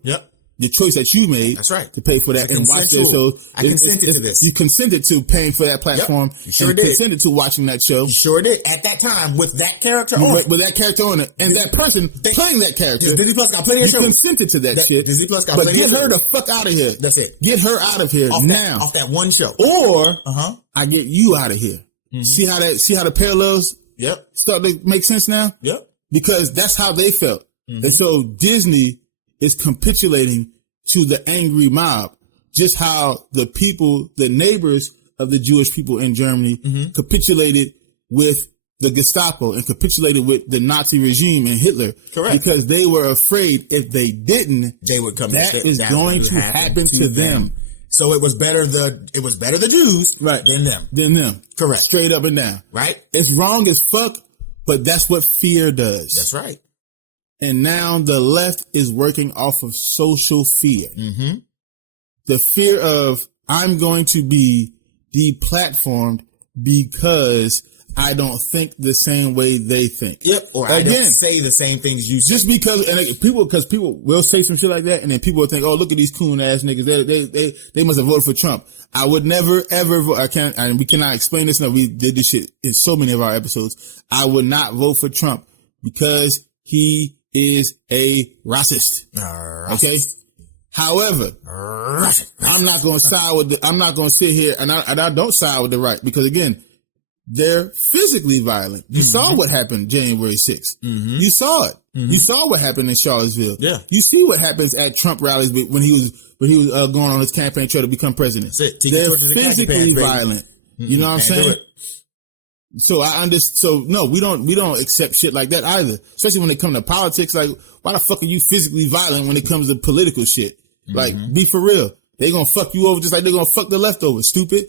The choice that you made. That's right. To pay for that and watch this show. I consented to this. You consented to paying for that platform. You sure did. Consented to watching that show. You sure did. At that time, with that character on it. With that character on it. And that person playing that character. Disney Plus got plenty of shows. You consented to that shit. Disney Plus got but plenty of shows. But get her the fuck out of here. That's it. Get her out of here now. Off that one show. Or I get you out of here. See how the parallels start to make sense now? Because that's how they felt. And so Disney is capitulating to the angry mob, just how the people, the neighbors of the Jewish people in Germany capitulated with the Gestapo and capitulated with the Nazi regime and Hitler. Correct. Because they were afraid if they didn't, they would come. That is going to happen to them. So it was better the Jews than them. Correct. Straight up and down. Right. It's wrong as fuck, but that's what fear does. That's right. And now the left is working off of social fear. The fear of, I'm going to be deplatformed because I don't think the same way they think. Yep. Or I don't say the same things you say. Just because people will say some shit like that, and then people will think, oh, look at these coon ass niggas. They must have voted for Trump. I would never ever vote. We cannot explain this enough. We did this shit in so many of our episodes. I would not vote for Trump because he is a racist. Okay. However, I'm not going to side with I'm not going to sit here and I don't side with the right because again, they're physically violent. You saw what happened January 6th. You saw it. You saw what happened in Charlottesville. Yeah. You see what happens at Trump rallies when he was going on his campaign trail to become president. They're physically violent. You know what I'm saying? So no, we don't accept shit like that either. Especially when it comes to politics. Like, why the fuck are you physically violent when it comes to political shit? Like, be for real. They gonna fuck you over just like they're gonna fuck the leftovers, stupid.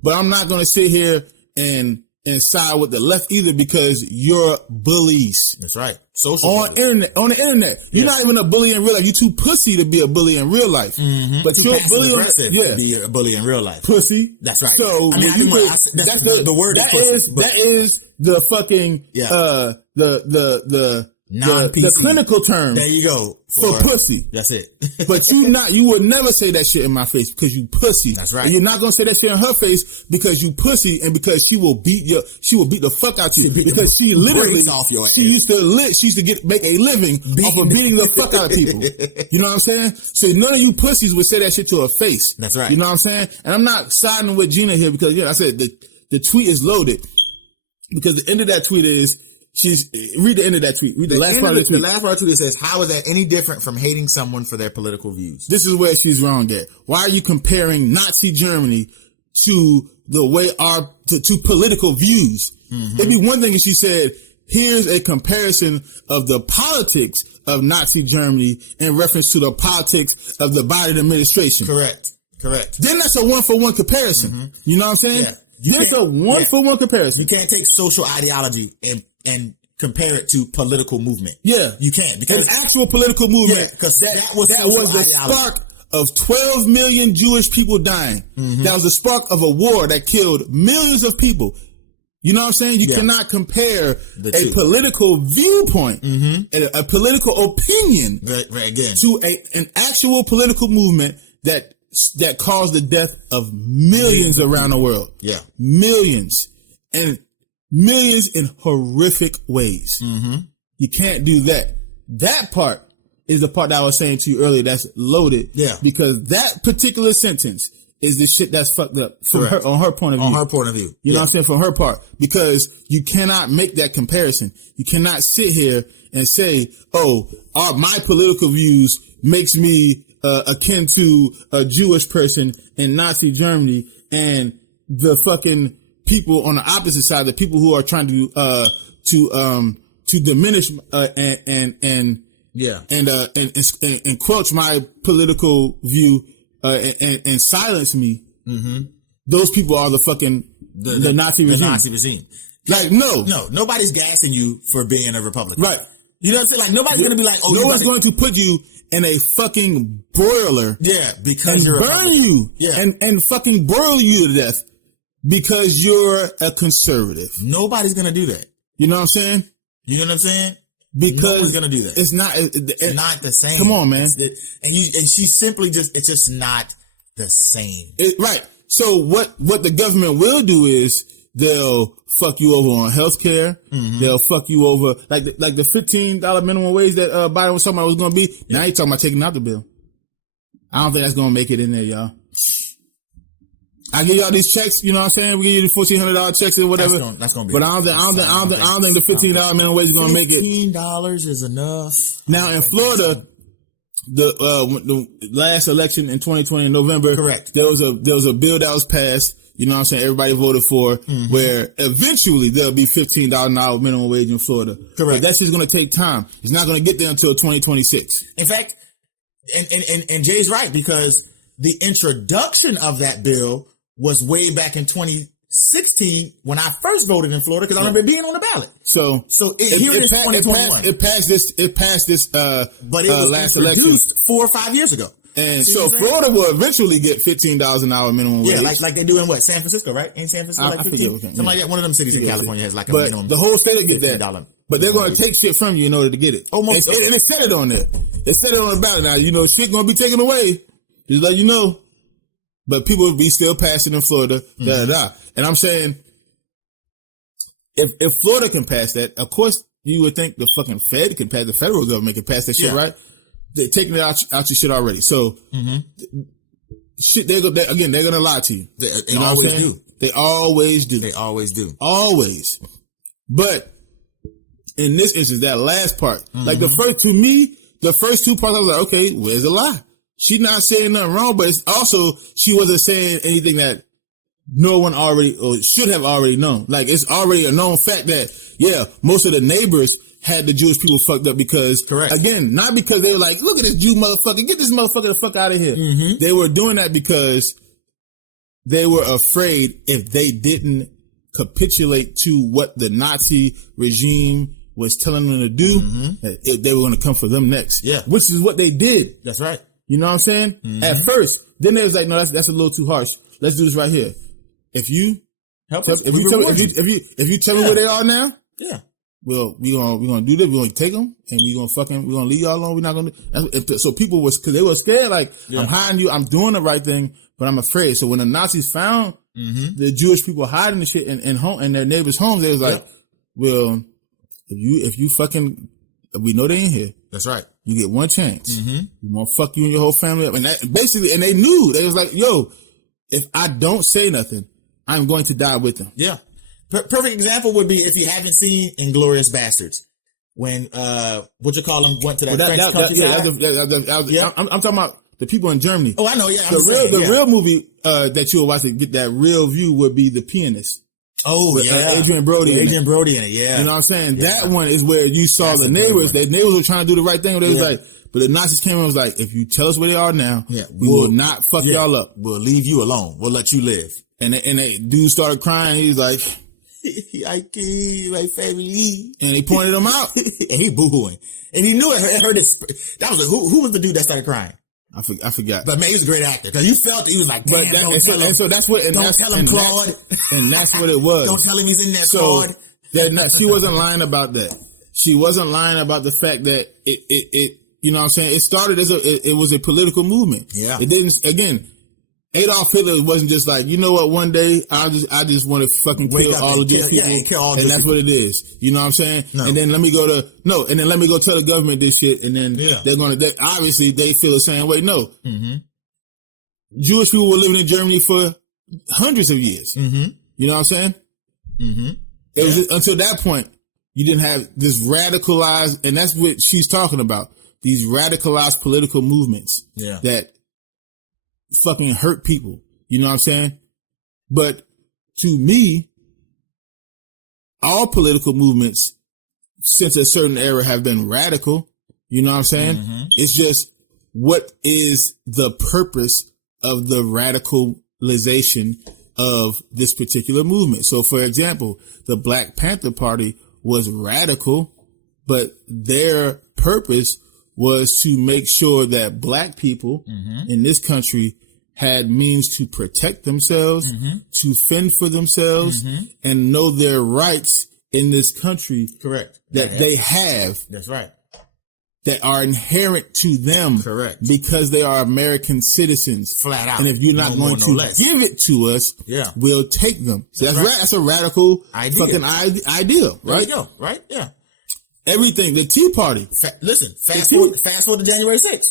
But I'm not gonna sit here and side with the left either because you're bullies. That's right. On the internet. You're not even a bully in real life. You're too pussy to be a bully in real life. But you're a bully to be a bully in real life. Pussy. That's right. So I mean, the word that is pussy. That is the fucking the clinical term. There you go. For pussy. That's it. But you would never say that shit in my face because you pussy. That's right. And you're not gonna say that shit in her face because you pussy and because she will beat the fuck out you because she literally she used to make a living off of beating the fuck out of people. You know what I'm saying? So none of you pussies would say that shit to her face. That's right. You know what I'm saying? And I'm not siding with Gina here because I said the tweet is loaded because the end of that tweet is. Read the end of that tweet. Read the last part of the tweet. The last part of the tweet says, how is that any different from hating someone for their political views? This is where she's wrong at. Why are you comparing Nazi Germany to the way to political views? It'd be one thing if she said, here's a comparison of the politics of Nazi Germany in reference to the politics of the Biden administration. Correct. Then that's a 1-for-1 comparison. You know what I'm saying? Yeah. That's a 1-for-1 comparison. You can't take social ideology and compare it to political movement. Yeah. You can't because an actual political movement. Because that was the spark of 12 million Jewish people dying. That was the spark of a war that killed millions of people. You know what I'm saying? You cannot compare a political viewpoint and a political opinion to an actual political movement that caused the death of millions around the world. Yeah. Millions. And millions in horrific ways. You can't do that. That part is the part that I was saying to you earlier that's loaded. Yeah. Because that particular sentence is the shit that's fucked up on her point of view. On her point of view. You know what I'm saying? From her part. Because you cannot make that comparison. You cannot sit here and say, my political views makes me akin to a Jewish person in Nazi Germany and the fucking people on the opposite side, the people who are trying to diminish and quench my political view and silence me. Those people are the fucking the Nazi regime. The Nazi regime. Like no, nobody's gassing you for being a Republican. Right. You know what I'm saying? Like nobody's gonna be like, no one's going to put you in a fucking broiler. Yeah, because and you're burn you. Yeah, and fucking broil you to death. Because you're a conservative. Nobody's going to do that. You know what I'm saying? You know what I'm saying? Because nobody's going to do that. It's not the same. Come on, man. And she's simply it's just not the same. Right. So what the government will do is they'll fuck you over on healthcare. They'll fuck you over like the $15 minimum wage that Biden was talking about was going to be. Now you're talking about taking out the bill. I don't think that's going to make it in there, y'all. I give y'all these checks, you know what I'm saying? We give you the $1,400 checks or whatever. That's gonna be. But I don't think the $15 minimum wage is gonna make it. $15 is enough. Now in Florida, the last election in 2020 in November, correct. There was a bill that was passed. You know what I'm saying? Everybody voted for where eventually there'll be $15 an hour minimum wage in Florida. Correct. But that's just gonna take time. It's not gonna get there until 2026. In fact, and Jay's right because the introduction of that bill was way back in 2016 when I first voted in Florida because I remember being on the ballot. So it passed this. It passed this. But it was last introduced election 4 or 5 years ago. And so Florida will eventually get $15 an hour minimum wage. Yeah, like they do in San Francisco, right? In San Francisco, like 15? Something like that. One of them cities in California has like a minimum. The whole state will get that. But they're going to take shit from you in order to get it. Almost. And they said it on there. They said it on the ballot. Now, shit going to be taken away. Just let you know. But people will be still passing in Florida. And I'm saying, if Florida can pass that, of course, you would think the fucking Fed can pass, the federal government can pass that shit, right? They're taking it out your shit already. So, shit, they're going to lie to you. They always do. They always do. They always do. Always. But in this instance, that last part, like the first two parts, I was like, okay, where's the lie? She not saying nothing wrong, but it's also, she wasn't saying anything that no one already, or should have already known. Like, it's already a known fact that, most of the neighbors had the Jewish people fucked up because, again, not because they were like, look at this Jew motherfucker, get this motherfucker the fuck out of here. They were doing that because they were afraid if they didn't capitulate to what the Nazi regime was telling them to do, that they were going to come for them next. Yeah. Which is what they did. That's right. You know what I'm saying? At first, then they was like, no, that's a little too harsh. Let's do this right here. If you tell me where they are now, well, we're gonna do this. We're gonna take them and we're gonna leave y'all alone. We're not gonna. So people cause they were scared. Like, I'm hiding you. I'm doing the right thing, but I'm afraid. So when the Nazis found the Jewish people hiding the shit in their neighbors' homes, they was like, well, if you fucking, we know they in here. That's right. You get one chance. We gonna fuck you and your whole family up. And that basically, and they knew, they was like, yo, if I don't say nothing, I'm going to die with them. Yeah. Perfect example would be if you haven't seen Inglourious Bastards, when went to that French I'm talking about the people in Germany. Oh, I know. Yeah, the real movie that you will watch to get that real view would be The Pianist. Oh, with, Adrian Brody. Adrian Brody in it. Yeah, you know what I'm saying. Yeah. That one is where you saw the neighbors. The neighbors were trying to do the right thing. They was like, but the Nazis came and was like, if you tell us where they are now, we will not fuck y'all up. We'll leave you alone. We'll let you live. And the dude started crying. He was like, I killed my family. And he pointed him out. And he boo-hooing. And he knew it hurt his, that was who was the dude that started crying? I forgot. But man, he was a great actor. Cause you felt it. He was like, damn, don't tell him. So that's what, don't tell him, Claude. And that's what it was. Don't tell him he's in there, Claude. She wasn't lying about that. She wasn't lying about the fact that it you know what I'm saying? It started as it was a political movement. Yeah. It didn't, again, Adolf Hitler wasn't just like, you know what, one day I just want to fucking kill all the Jewish people. And that's what it is. You know what I'm saying? No. And then let me go tell the government this shit. And then obviously they feel the same way. No. Jewish people were living in Germany for hundreds of years. You know what I'm saying? It was just, until that point, you didn't have this radicalized, and that's what she's talking about. These radicalized political movements that fucking hurt people. You know what I'm saying? But to me, all political movements since a certain era have been radical. You know what I'm saying? It's just, what is the purpose of the radicalization of this particular movement? So for example, the Black Panther Party was radical, but their purpose was to make sure that black people in this country had means to protect themselves, to fend for themselves, and know their rights in this country. Correct. That they have. That's right. That are inherent to them. Correct. Because they are American citizens. Flat out. And if you're not going to give it to us, we'll take them. So that's a radical fucking ideal, right? There you go, right? Yeah. Everything. The Tea Party. Fast forward to January 6th.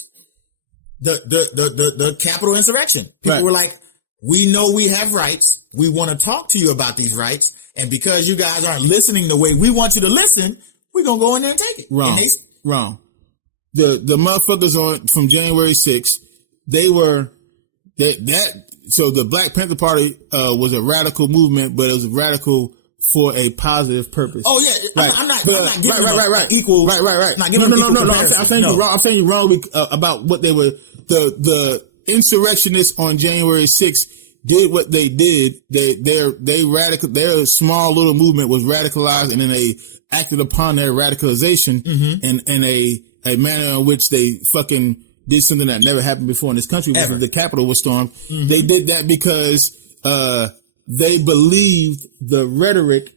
The Capitol insurrection. People were like, we know we have rights. We want to talk to you about these rights. And because you guys aren't listening the way we want you to listen, we're going to go in there and take it. Wrong. The motherfuckers from January 6th, so the Black Panther Party was a radical movement, but it was radical for a positive purpose. Oh yeah, right. I'm not giving them equal. Right. Not giving them equal comparison. I'm saying you're wrong. I'm saying you're wrong about what they were. The insurrectionists on January 6th did what they did. Their small little movement was radicalized, and then they acted upon their radicalization in a manner in which they fucking did something that never happened before in this country. When the Capitol was stormed. They did that because they believed the rhetoric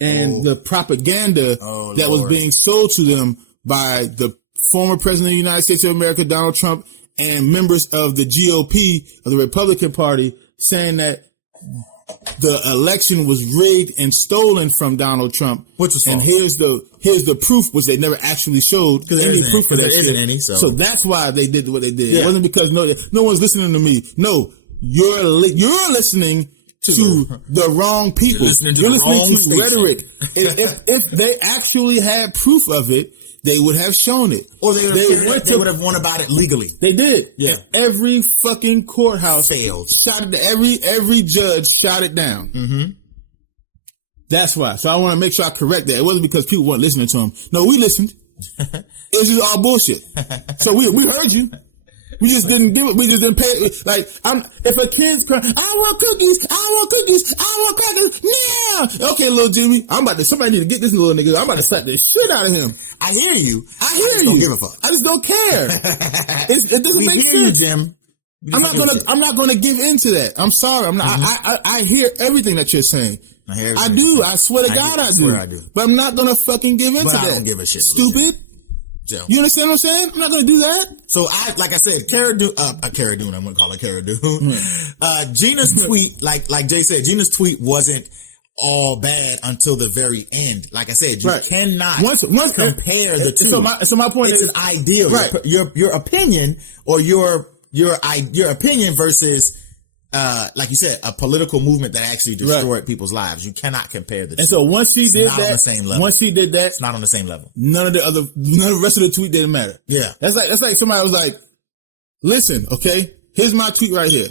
and the propaganda that was being sold to them by the former president of the United States of America, Donald Trump, and members of the GOP, of the Republican Party, saying that the election was rigged and stolen from Donald Trump. Which was false. And here's the proof, which they never actually showed any proof of that. There isn't any. So that's why they did what they did. Yeah. It wasn't because no one's listening to me. No, you're listening to the wrong people. You're listening to rhetoric. If they actually had proof of it, they would have shown it. Or they would have won about it legally. They did. Yeah. And every fucking courthouse failed. Shot it. Every judge shot it down. Mm-hmm. That's why. So I want to make sure I correct that. It wasn't because people weren't listening to him. No, we listened. It was just all bullshit. So we heard you. We just didn't give it. We just didn't pay. Like, if a kid's crying, I want cookies, I want crackers now. Okay, little Jimmy, somebody need to get this little nigga. I'm about to slap the shit out of him. I hear you. I just don't give a fuck. I just don't care. It doesn't make sense. You, Jim. I'm not gonna give in to that. I'm sorry. I'm not. I hear everything that you're saying. I do. I swear to God, I do. But I'm not gonna fucking give in to that. I don't give a shit. Stupid. You understand what I'm saying? I'm not going to do that. So like I said, Cara Dune, I'm going to call her Cara Dune. Gina's tweet, like Jay said, Gina's tweet wasn't all bad until the very end. Like I said, you cannot compare the two. So my point is, an ideal. Right. Your opinion or your opinion versus, like you said, a political movement that actually destroyed people's lives. You cannot compare the two. And so once he did that, it's not on the same level. None of the rest of the tweet didn't matter. Yeah. That's like somebody was like, listen, okay, here's my tweet right here.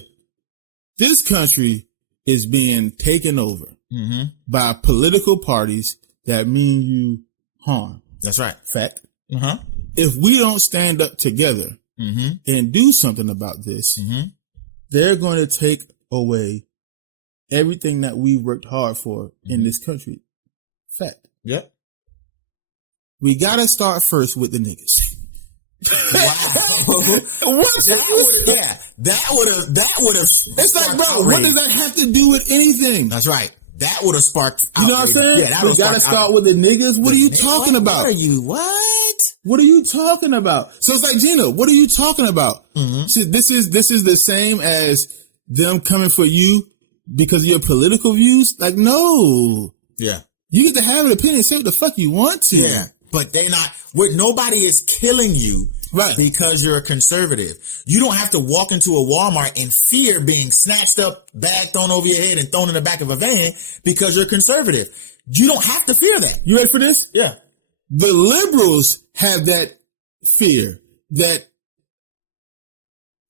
This country is being taken over by political parties that mean you harm. That's right. Fact. If we don't stand up together and do something about this, they're going to take away everything that we worked hard for in this country. Fact. Yep. We got to start first with the niggas. Wow. That would have. It's like, bro, what does that have to do with anything? That's right. That would have sparked. You know what I'm saying? Yeah, we got to start with the niggas. What are you talking about? What are you talking about? So it's like, Gina, what are you talking about? See, this is the same as them coming for you because of your political views. Like, no. Yeah. You get to have an opinion, say what the fuck you want to. Yeah. But nobody is killing you because you're a conservative. You don't have to walk into a Walmart and fear being snatched up, bag thrown over your head and thrown in the back of a van because you're conservative. You don't have to fear that. You ready for this? Yeah. The liberals have that fear, that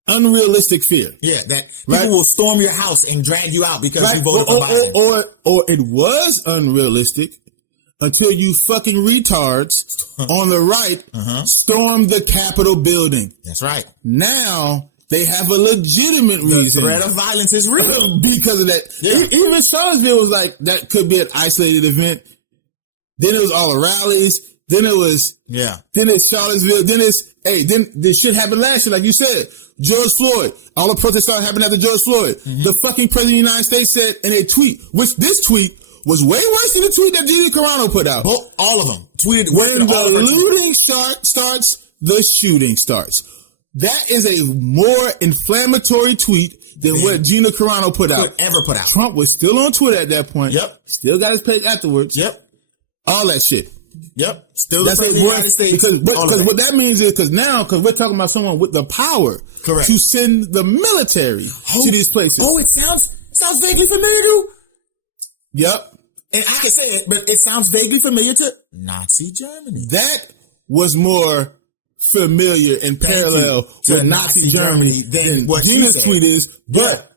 unrealistic fear. Yeah, that people will storm your house and drag you out because you voted for Biden. Or it was unrealistic until you fucking retards on the right stormed the Capitol building. That's right. Now they have a legitimate reason. The threat of violence is real because of that. Yeah. Even Charlottesville was like, that could be an isolated event. Then it was all the rallies. Then it was, then it's Charlottesville. Then this shit happened last year, like you said. George Floyd. All the protests started happening after George Floyd. The fucking president of the United States said in a tweet, which this tweet was way worse than the tweet that Gina Carano put out. All of them tweeted. When the looting starts, the shooting starts. That is a more inflammatory tweet than what Gina Carano put out. Ever put out. Trump was still on Twitter at that point. Yep. Still got his page afterwards. Yep. All that shit. Yep. Still the president of the United States. Because what that means is, because we're talking about someone with the power to send the military to these places. Oh, it sounds vaguely familiar to. Yep. And I can say it, but it sounds vaguely familiar to Nazi Germany. That was more familiar and parallel with Nazi Germany than what Gina's tweet is. But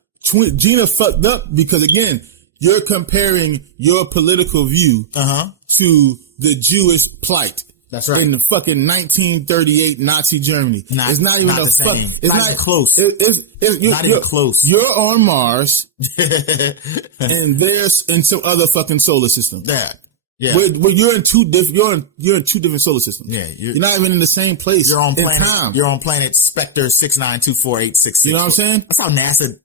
Gina fucked up because, again, you're comparing your political view to the Jewish plight. That's right. In the fucking 1938 Nazi Germany. It's not even a fuck. It's not even close. Not even close. You're on Mars, and there's in some other fucking solar system. Yeah. Yeah. Where you're in two different, you're in two different solar systems. Yeah. You're not even in the same place. You're on in planet, time. you're on planet Spectre 6924866. You know what I'm saying? That's how NASA,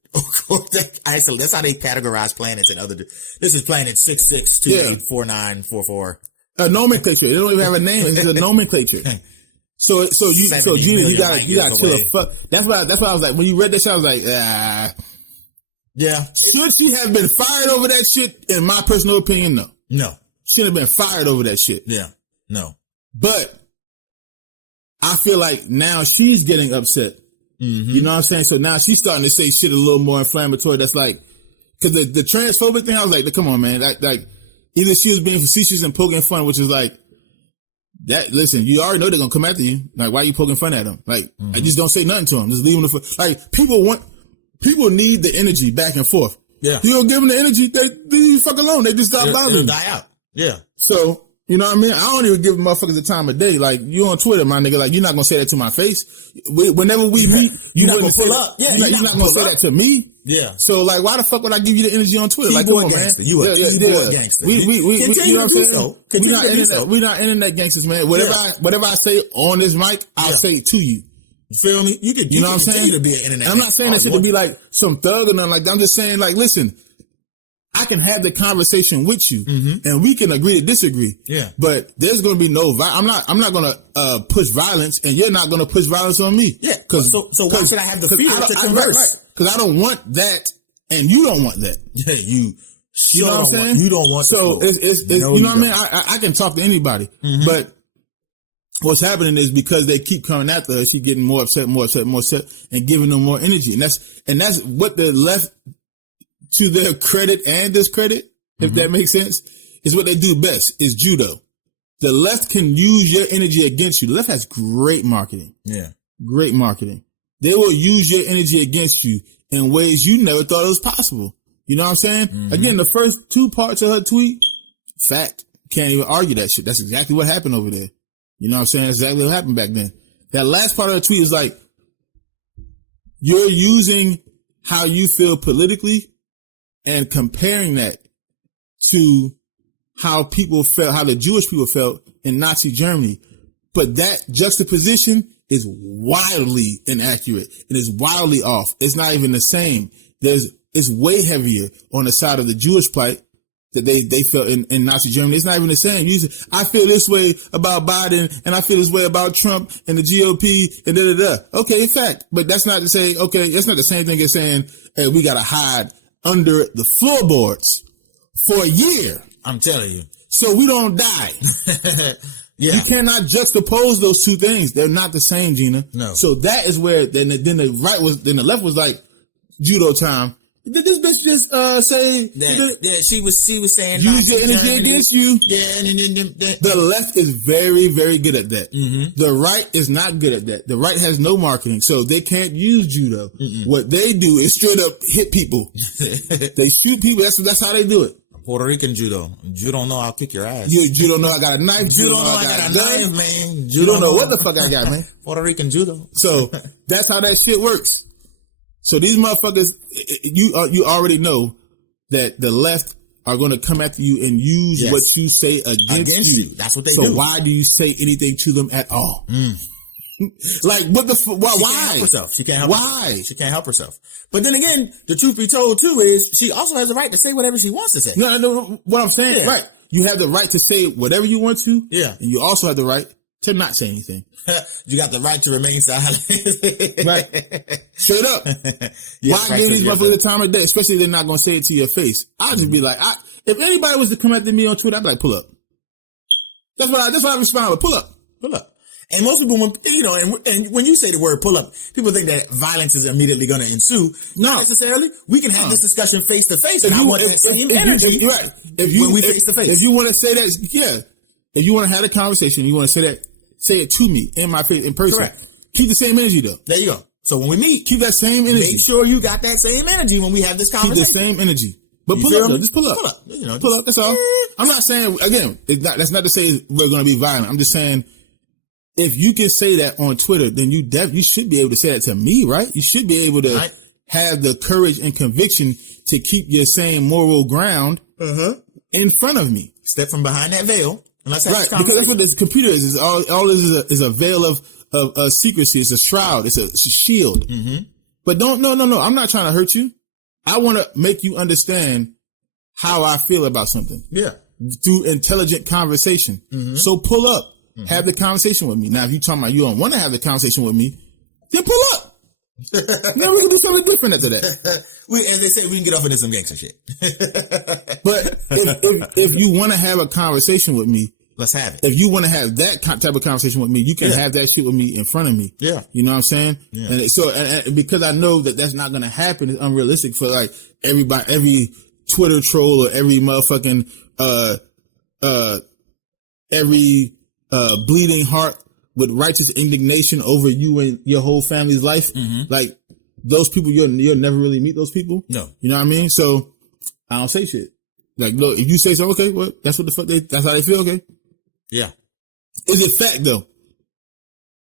that's how they categorize planets and other, this is planet 66284944. A nomenclature. They don't even have a name. It's a nomenclature. So Gina, you gotta chill the fuck. That's why I was like, when you read that shit, I was like, ah. Yeah. Should she have been fired over that shit? In my personal opinion, no. No. She should have been fired over that shit. Yeah. No. But I feel like now she's getting upset. Mm-hmm. You know what I'm saying? So now she's starting to say shit a little more inflammatory. That's like, cause the transphobic thing, I was like, come on, man. Like either she was being facetious and poking fun, which is like, that, listen, you already know they're gonna come after you. Like, why are you poking fun at them? Like, I just don't say nothing to them. Just leave them like, people need the energy back and forth. Yeah. You don't give them the energy, they fuck alone. They just stop bothering. It'll die out. Yeah. So, you know what I mean? I don't even give motherfuckers the time of day. Like, you on Twitter, my nigga, like, you're not gonna say that to my face. Whenever we meet, you're not gonna pull up. Yeah. You're not gonna say that to me. Yeah. So, like, why the fuck would I give you the energy on Twitter? Like, come on, man. You a keyboard gangster. We you know what I'm saying? We're not internet gangsters, man. Whatever I say on this mic, I'll say it to you. You feel me? You know what I'm saying? To be an internet. And I'm not saying that shit to be like some thug or nothing like that. I'm just saying, like, listen, I can have the conversation with you, and we can agree to disagree. Yeah. But there's going to be no. I'm not going to push violence, and you're not going to push violence on me. Yeah. So why should I have the fear to converse? Because I don't want that, and you don't want that. Yeah. You know what I'm saying? You don't want. So it's you know what I mean? I can talk to anybody, but what's happening is because they keep coming after her, she's getting more upset, and giving them more energy, and that's what the left, to their credit and discredit, if that makes sense, is what they do best, is judo. The left can use your energy against you. The left has great marketing. Yeah. Great marketing. They will use your energy against you in ways you never thought it was possible. You know what I'm saying? Again, the first two parts of her tweet, fact, can't even argue that shit. That's exactly what happened over there. You know what I'm saying? That's exactly what happened back then. That last part of her tweet is like, you're using how you feel politically and comparing that to how people felt, how the Jewish people felt in Nazi Germany. But that juxtaposition is wildly inaccurate and is wildly off. It's not even the same. It's way heavier on the side of the Jewish plight that they felt in Nazi Germany. It's not even the same. I feel this way about Biden, and I feel this way about Trump and the GOP and da-da-da. Okay, in fact, but that's not to say, okay, that's not the same thing as saying, hey, we gotta hide under the floorboards for a year. I'm telling you. So we don't die. Yeah. You cannot juxtapose those two things. They're not the same, Gina. No. So that is where then the left was like, judo time. Did this bitch just say that she was saying use your energy against you? Yeah, the left is very, very good at that. The right is not good at that. The right has no marketing, so they can't use judo. What they do is straight up hit people. They shoot people. That's how they do it. Puerto Rican judo. You don't know I'll kick your ass. You don't know I got a knife. You don't know I got a knife, man. You don't know what the fuck I got, man. Puerto Rican judo. So that's how that shit works. So these motherfuckers, you already know that the left are going to come after you and use what you say against you. That's what they do. So why do you say anything to them at all? Like, what the why? She can't help herself. She can't help herself. She can't help herself. But then again, the truth be told too is she also has the right to say whatever she wants to say. No, what I'm saying, right? You have the right to say whatever you want to. Yeah. And you also have the right to not say anything. You got the right to remain silent. Right. Straight up. Why give these motherfuckers the time of day, especially if they're not going to say it to your face? I'll just be like, if anybody was to come after me on Twitter, I'd be like, pull up. That's what I respond with. Pull up. Pull up. And most people, and when you say the word pull up, people think that violence is immediately going to ensue. Not necessarily. We can have this discussion face to face. And I want that same energy when we face to face. If you want to say that, yeah. If you want to have a conversation, you want to say that, say it to me in my face, in person. Correct. Keep the same energy though. There you go. So when we meet, keep that same energy. Make sure you got that same energy when we have this conversation. Keep the same energy. But pull up though. Just pull up. Pull up. Pull up. That's all. I'm not saying, again, that's not to say we're going to be violent. I'm just saying, if you can say that on Twitter, then you should be able to say that to me, right? You should be able to have the courage and conviction to keep your same moral ground in front of me. Step from behind that veil. And let's have right, because that's what this computer is. All this is a veil of secrecy. It's a shroud. It's a shield. Mm-hmm. But no. I'm not trying to hurt you. I want to make you understand how I feel about something. Yeah. Through intelligent conversation. Mm-hmm. So pull up. Mm-hmm. Have the conversation with me. Now, if you talking about you don't want to have the conversation with me, then pull up. Now we can do something different after that. As they say, we can get off into some gangster shit. But if you want to have a conversation with me, let's have it. If you want to have that type of conversation with me, you can have that shit with me in front of me. Yeah. You know what I'm saying? Yeah. And so, and because I know that that's not going to happen, it's unrealistic for like every Twitter troll or every motherfucking, every bleeding heart with righteous indignation over you and your whole family's life. Mm-hmm. Like those people, you'll never really meet those people. No. You know what I mean? So I don't say shit. Like, look, if you say so, okay, well, that's what the fuck that's how they feel, okay? Yeah. Is it fact though?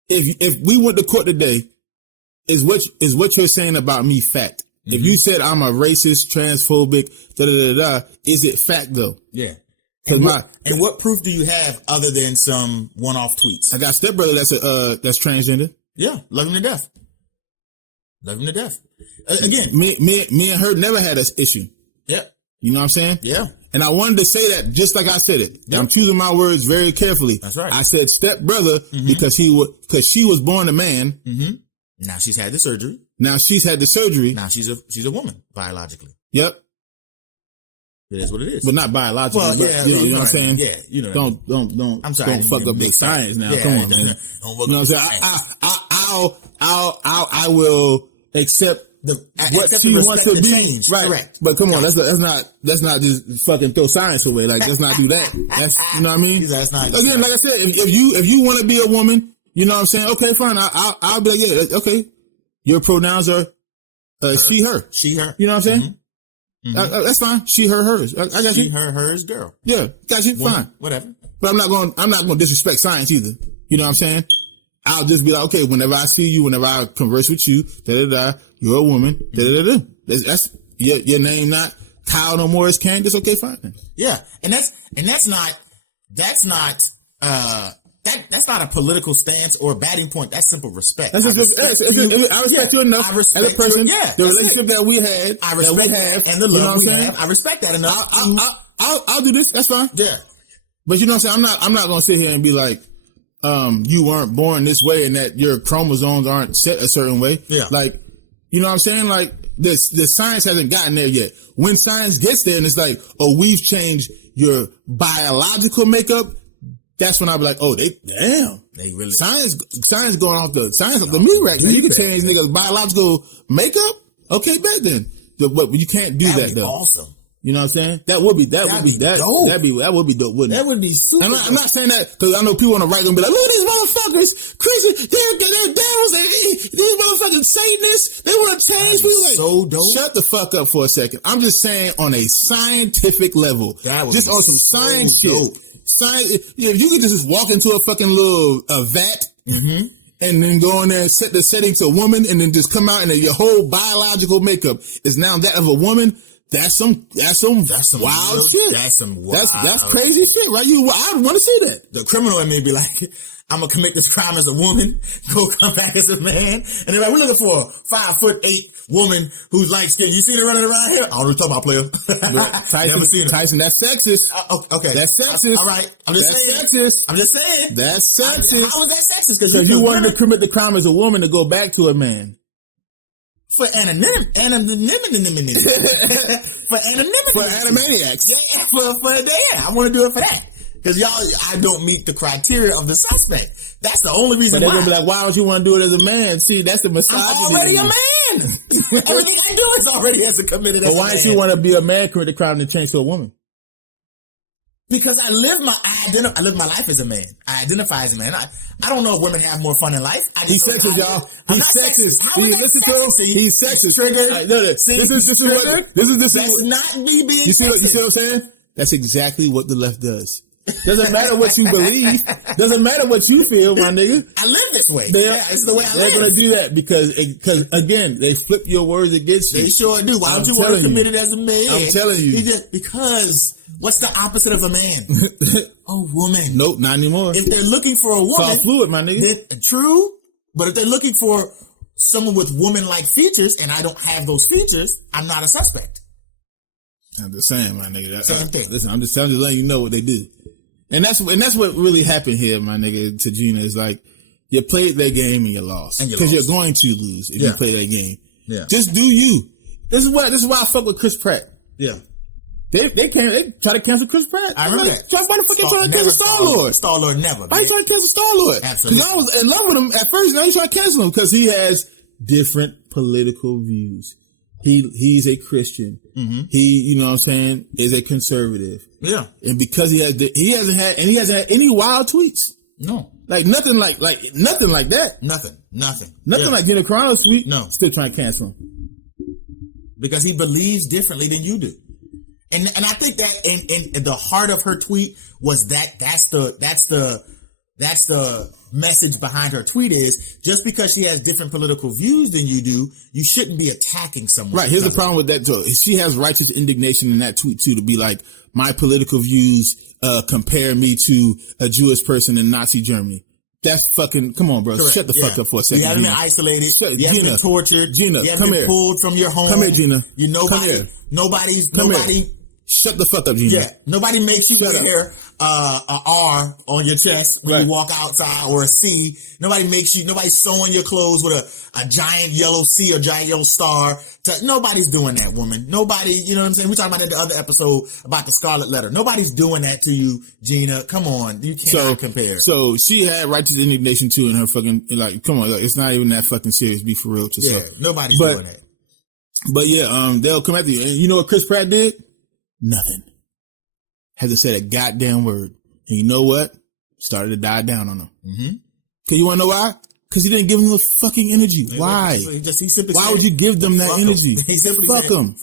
If we went to court today, is what you're saying about me fact? Mm-hmm. If you said I'm a racist, transphobic, is it fact though? Yeah. And what proof do you have other than some one-off tweets? I got a stepbrother that's transgender. Yeah, love him to death. Love him to death. Again, me and her never had this issue. Yeah. You know what I'm saying? Yeah. And I wanted to say that just like I said it. Yeah. I'm choosing my words very carefully. That's right. I said stepbrother because she was born a man. Mm-hmm. Now she's had the surgery. Now she's a woman biologically. Yep. It is what it is. But not biologically. Well, but, you know what I'm saying? Yeah, you know. Don't. I'm sorry. Don't fuck up the science now. Yeah, come on, man. You know what I'm saying? I will accept what she wants to be. Change. Right. Correct. But come on, let's not just fucking throw science away. Like, let's not do that. That's, you know what I mean? That's not. Again, like I said, if you want to be a woman, you know what I'm saying? Okay, fine. I'll be like, yeah, okay. Your pronouns are she, her. She, her. You know what I'm saying? Mm-hmm. That's fine. She, her, hers. I got you. She, her, hers, girl. Yeah, got you. Woman, fine. Whatever. But I'm not going to disrespect science either. You know what I'm saying? I'll just be like, okay, whenever I see you, whenever I converse with you, you're a woman, That's your name, not Kyle no more, it's Candace. Okay, fine. Yeah. And that's not a political stance or a batting point. That's simple respect. I respect you enough as a person. Yeah, the relationship that we had, I respect that and the love we have. I respect that enough. I'll do this. That's fine. Yeah. But you know what I'm saying? I'm not going to sit here and be like, you weren't born this way and that your chromosomes aren't set a certain way. Yeah. Like, you know what I'm saying? Like, the science hasn't gotten there yet. When science gets there and it's like, oh, we've changed your biological makeup, that's when I'll be like, oh, they really science going off the meat rack. You can change niggas' biological makeup. Okay, bet then. But you can't do that though. Awesome. You know what I'm saying? That would be dope, wouldn't it? That would be super. I'm not saying that because I know people on the right gonna be like, look at these motherfuckers, Christian, they're devils, these motherfucking Satanists, they want to change people. Like, so dope. Shut the fuck up for a second. I'm just saying on a scientific level, just on some science shit. Science, if you could just walk into a fucking little vat. Mm-hmm. And then go in there and set the setting to a woman and then just come out and your whole biological makeup is now that of a woman. That's some wild shit. That's crazy shit, right? I want to see that. The criminal in me be like, I'm gonna commit this crime as a woman, go come back as a man, and they're like, we're looking for a 5'8" woman who's light skinned. You seen her running around here? I don't talk about player. Tyson, that's sexist. Okay, that's sexist. All right, I'm just saying. That's sexist. How is that sexist? Because you wanted to commit the crime as a woman to go back to a man. For anonymity. For anonymity. For animaniacs. Yeah, I want to do it for that. Because I don't meet the criteria of the suspect. That's the only reason why. But they're going to be like, why don't you want to do it as a man? See, that's the misogyny. I'm already a man. Everything I do is already as a committed as a man. But why don't you want to be a man, commit the crime, and change to a woman? Because I live my life as a man. I identify as a man. I don't know if women have more fun in life. He's sexist, y'all. He's sexist. Listen to him. He's sexist. Triggered. This is That's not me being you see sexist. what I'm saying? That's exactly what the left does. Doesn't matter what you believe. Doesn't matter what you feel, my nigga. I live this way. It's the way I live. They're gonna do that because again, they flip your words against you. They sure do. Why don't you want to commit it as a man? I'm telling you. Because what's the opposite of a man? A woman. Nope, not anymore. If they're looking for a woman, it's all fluid, my nigga. True, but if they're looking for someone with woman-like features, and I don't have those features, I'm not a suspect. I'm just saying, my nigga. Same thing. Listen, I'm just letting you know what they do. And that's what really happened here, my nigga, to Gina, is like, you played that game and you lost. Because you're going to lose if you play that game. Yeah. Just do you. This is why I fuck with Chris Pratt. Yeah. They try to cancel Chris Pratt. I remember that. Why the fuck you trying to cancel Star-Lord? Star-Lord never. Why you trying to cancel Star-Lord? Absolutely. Because I was in love with him at first, now you trying to cancel him because he has different political views. He's a Christian. Mm-hmm. He, you know what I'm saying, is a conservative. Yeah. And because he hasn't had any wild tweets. No. Like nothing like nothing like that. Nothing like Gina Carano's tweet. No. Still trying to cancel him. Because he believes differently than you do. And I think that in the heart of her tweet was that's the message behind her tweet is just because she has different political views than you do, you shouldn't be attacking someone. Right. Here's the problem with that too. She has righteous indignation in that tweet too, to be like, my political views compare me to a Jewish person in Nazi Germany. That's fucking, come on, bro. Correct. Shut the fuck up for a second. You haven't been isolated. You haven't been tortured. Gina, you haven't been pulled from your home. Come here, Gina. Nobody. Shut the fuck up, Gina. Yeah. Nobody makes you wear a R on your chest when you walk outside, or a C. Nobody's sewing your clothes with a giant yellow C or giant yellow star. Nobody's doing that, woman. Nobody, you know what I'm saying? We talking about that the other episode about the Scarlet Letter. Nobody's doing that to you, Gina. Come on. You cannot compare. So she had righteous indignation too in her fucking, like, come on, look, it's not even that fucking serious. Be for real to yourself. Yeah, nobody's doing that. But yeah, they'll come after you. And you know what Chris Pratt did? Nothing. Hasn't said a goddamn word. And you know what? Started to die down on him. Mm-hmm. Cause you wanna know why? Cause he didn't give them the fucking energy. Why? Why would you give them that energy? He simply fuck them.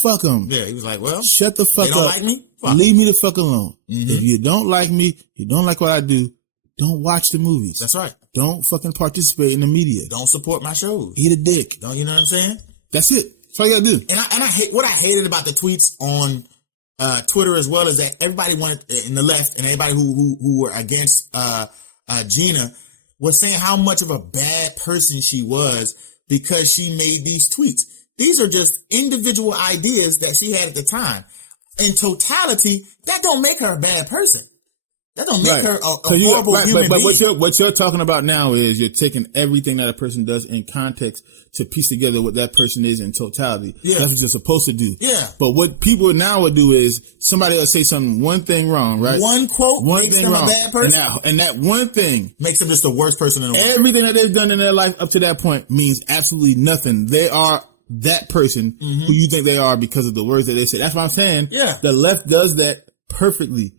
Fuck them. Yeah, he was like, well, shut the fuck up. Don't like me? Leave me the fuck alone. Mm-hmm. If you don't like me, you don't like what I do, don't watch the movies. That's right. Don't fucking participate in the media. Don't support my shows. Eat a dick. Don't, you know what I'm saying? That's it. That's all you gotta do. And I hate what I hated about the tweets on Twitter as well, is that everybody wanted in the left and everybody who were against Gina was saying how much of a bad person she was because she made these tweets. These are just individual ideas that she had at the time. In totality, that don't make her a bad person. That don't make her a horrible human being. But what you're talking about now is you're taking everything that a person does in context to piece together what that person is in totality. Yeah. That's what you're supposed to do. Yeah. But what people now would do is somebody will say one thing wrong, right? One quote makes them a bad person. And that one thing makes them just the worst person in the world. Everything that they've done in their life up to that point means absolutely nothing. They are that person who you think they are because of the words that they say. That's what I'm saying. Yeah. The left does that perfectly.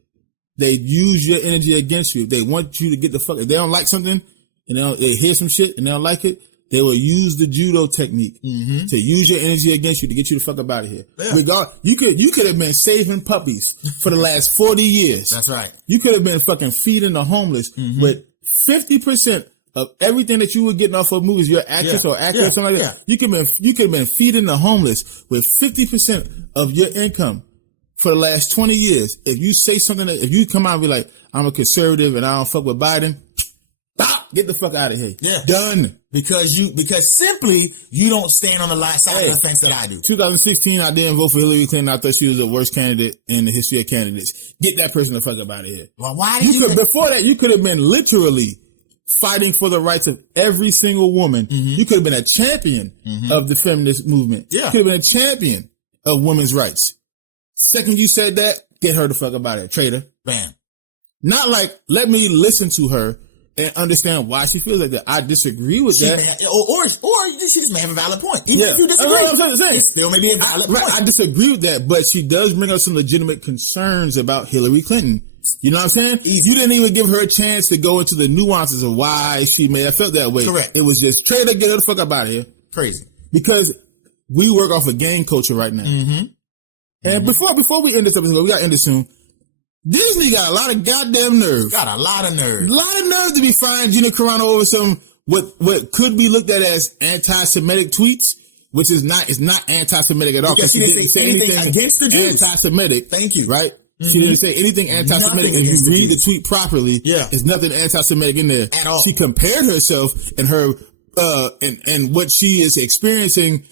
They use your energy against you. If they want you to get the fuck, if they don't like something and they hear some shit and they don't like it, they will use the judo technique to use your energy against you to get you the fuck up out of here. Yeah. You could have been saving puppies for the last 40 years. That's right. You could have been fucking feeding the homeless with 50% of everything that you were getting off of movies. You're an actress or actor or something like that. You could have been feeding the homeless with 50% of your income for the last 20 years. If you say something if you come out and be like, I'm a conservative and I don't fuck with Biden, get the fuck out of here. Yeah. Done. Because simply you don't stand on the side of the fence that I do. 2016, I didn't vote for Hillary Clinton. I thought she was the worst candidate in the history of candidates. Get that person the fuck up out of here. Well, why did before that, you could have been literally fighting for the rights of every single woman. You could have been a champion of the feminist movement. Yeah. You could have been a champion of women's rights. Second you said that, get her the fuck about it, traitor. Bam. Not like, let me listen to her and understand why she feels like that. I disagree with that. Or she just may have a valid point. Even if you disagree, it still may be a valid point. I disagree with that, but she does bring up some legitimate concerns about Hillary Clinton. You know what I'm saying? You didn't even give her a chance to go into the nuances of why she may have felt that way. Correct. It was just, traitor, get her the fuck up out of here. Crazy. Because we work off a gang culture right now. And before we end this episode, we got to end it soon. Disney got a lot of goddamn nerve. Got a lot of nerve. A lot of nerve to be firing Gina Carano over some what could be looked at as anti-Semitic tweets, which is not. It's not anti-Semitic at all. Because she didn't say anything against the Jews. Anti-Semitic. Thank you. Right. She didn't say anything anti-Semitic. If you read the tweet properly, there's nothing anti-Semitic in there at all. She compared herself and her and what she is experiencing,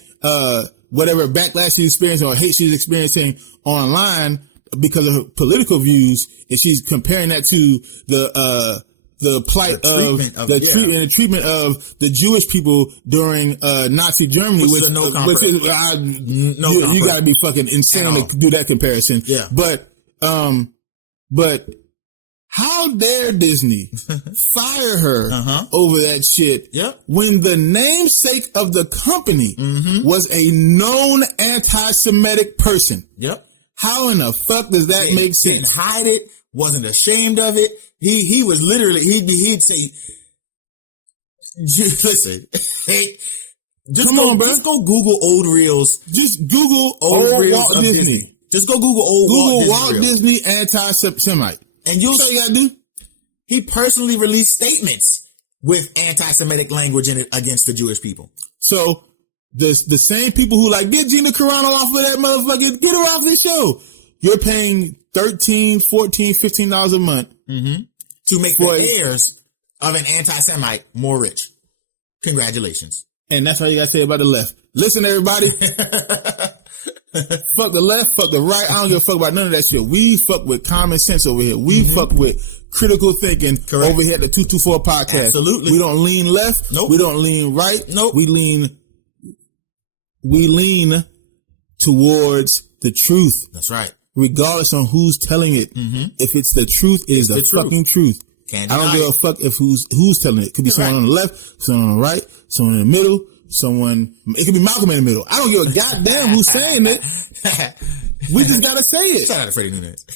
whatever backlash she's experiencing or hate she's experiencing online because of her political views, and she's comparing that to the plight the treatment of the Jewish people during Nazi Germany, which you got to be fucking insane to do that comparison. Yeah, but how dare Disney fire her over that shit when the namesake of the company was a known anti-Semitic person? Yep. How in the fuck does that make sense? Didn't hide it, wasn't ashamed of it. He was literally, he'd say, listen, hey, just go Google old reels. Just Google old reels of Disney. Just go Google Walt Disney anti-Semite. And you'll see what you gotta do. He personally released statements with anti-Semitic language in it against the Jewish people. So the same people who like, get Gina Carano off of that motherfucker, get her off this show. You're paying $13, $14, $15 a month to make the heirs of an anti-Semite more rich. Congratulations. And that's all you gotta say about the left. Listen, everybody. Fuck the left, fuck the right. I don't give a fuck about none of that shit. We fuck with common sense over here. We fuck with critical thinking over here at the 224 podcast. Absolutely. We don't lean left. Nope. We don't lean right. Nope. We lean towards the truth. That's right. Regardless on who's telling it. If it's the truth, it is the fucking truth. I don't give a fuck if who's telling it. Could be someone on the left, someone on the right, someone in the middle. It could be Malcolm in the middle. I don't give a goddamn who's saying it. We just gotta say it. Shout out to Freddie Nunez.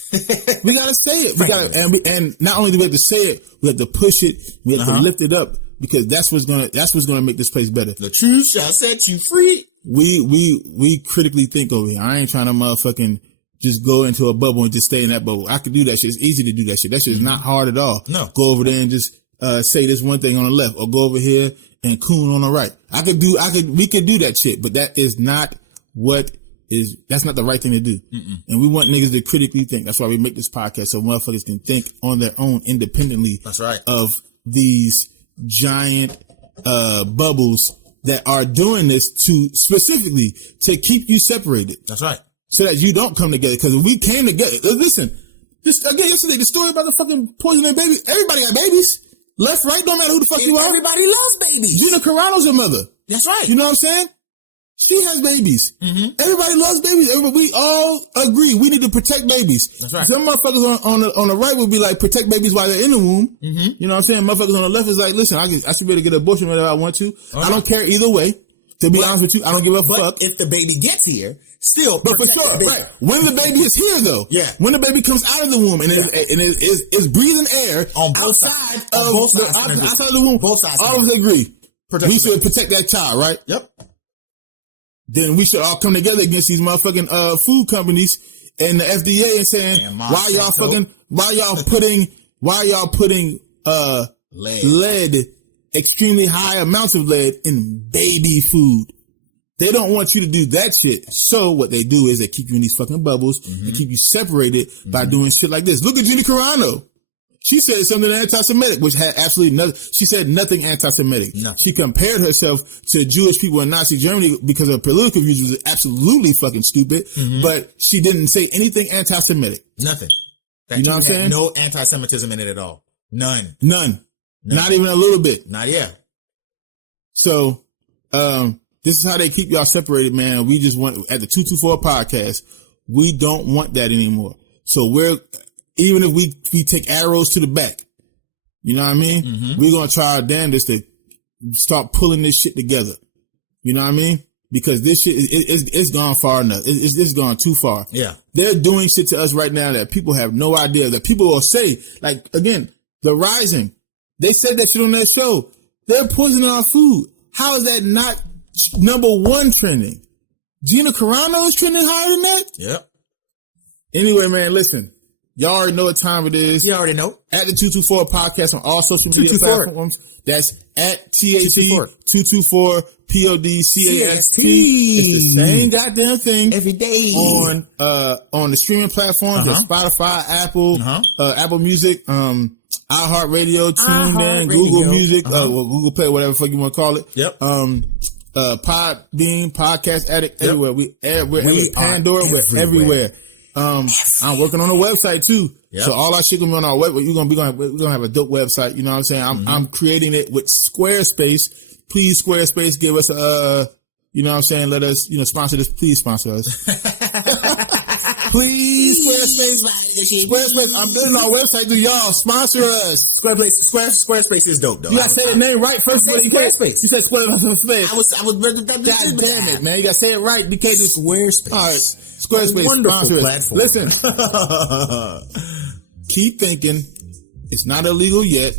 We gotta say it. We gotta, and not only do we have to say it, we have to push it. We have to lift it up because that's what's gonna make this place better. The truth shall set you free. We critically think over here. I ain't trying to motherfucking just go into a bubble and just stay in that bubble. I could do that shit. It's easy to do that shit. That shit is not hard at all. No. Go over there and just say this one thing on the left, or go over here and coon on the right. We could do that shit, but that is not that's not the right thing to do. And we want niggas to critically think. That's why we make this podcast, so motherfuckers can think on their own independently. That's right. Of these giant, bubbles that are doing this specifically to keep you separated. That's right. So that you don't come together. Cause if we came together, listen, yesterday, the story about the fucking poisoning baby, everybody got babies. Left, right, don't matter who the fuck you are. Everybody loves babies. Gina Carano's your mother. That's right. You know what I'm saying? She has babies. Everybody loves babies. We all agree we need to protect babies. That's right. Some motherfuckers on the right would be like, protect babies while they're in the womb. You know what I'm saying? Motherfuckers on the left is like, listen, I should be able to get an abortion whenever I want to. I don't care either way. To be honest with you, I don't give a fuck. If the baby gets here, still. But for sure, right. When the baby is here, though. Yeah. When the baby comes out of the womb and is breathing air on both outside sides. Outside of the womb. Both sides. All of us agree. We should protect that child, right? Yep. Then we should all come together against these motherfucking food companies and the FDA and saying, why y'all putting lead, extremely high amounts of lead in baby food? They don't want you to do that shit. So what they do is they keep you in these fucking bubbles and keep you separated by doing shit like this. Look at Gina Carano. She said something anti-Semitic, which had absolutely nothing. She said nothing anti-Semitic. Nothing. She compared herself to Jewish people in Nazi Germany because her political views was absolutely fucking stupid. But she didn't say anything anti-Semitic. Nothing. You know what I'm saying? No anti-Semitism in it at all. None. Not even a little bit. Not yet. So, this is how they keep y'all separated, man. We just want, at the 224 podcast, we don't want that anymore. So even if we take arrows to the back, you know what I mean? We're going to try our damnedest to start pulling this shit together. You know what I mean? Because this shit, it's gone far enough. It's gone too far. Yeah. They're doing shit to us right now that people have no idea, that people will say, like, again, The Rising. They said that shit on their show. They're poisoning our food. How is that not number one trending? Gina Carano is trending higher than that? Yep. Anyway, man, listen. Y'all already know what time it is. You already know. At the 224 podcast on all social media platforms. That's at TAT224 PODCAST. It's the same goddamn thing every day on the streaming platforms. There's Spotify, Apple, Apple Music, iHeartRadio, TuneIn, Google Music, Google Play, whatever the fuck you want to call it. Yep. Podbean, Podcast Addict, everywhere. We're Pandora, we're everywhere. I'm working on a website too. Yep. So all our shit gonna be on our website. We're gonna have a dope website. You know what I'm saying? I'm creating it with Squarespace. Please, Squarespace, give us you know what I'm saying? Let us, sponsor this. Please sponsor us. Please, Squarespace. I'm building our website through y'all. Sponsor us. Squarespace is dope though. You gotta say the name right first. Squarespace. You said Squarespace. I was God damn it, man. You gotta say it right. BK just Squarespace. All right. Squarespace. Wonderful platform. Listen. Keep thinking. It's not illegal yet.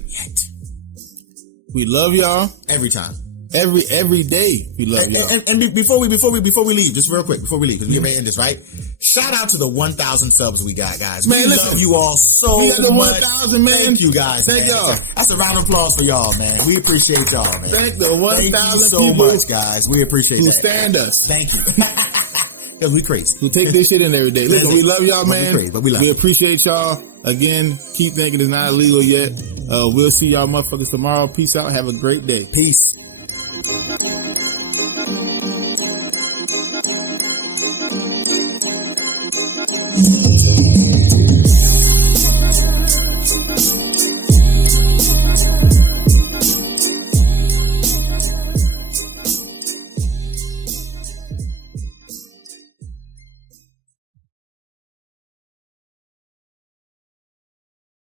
We love y'all. Every time. Every day we love y'all. And before we leave, just real quick, before we leave, because we're ready to end this, right? Shout out to the 1,000 subs we got, guys. Man, we love you all so we got the much. 1,000, man. Thank you, guys. Thank y'all. That's a round of applause for y'all, man. We appreciate y'all, man. Thank the 1,000 Thank you so people much, guys. We appreciate who that. stand us. Thank you. Because we crazy. Who take this shit in every day. Listen, we love y'all, man. Crazy, but we appreciate y'all. Again, keep thinking it's not illegal yet. We'll see y'all motherfuckers tomorrow. Peace out. Have a great day. Peace.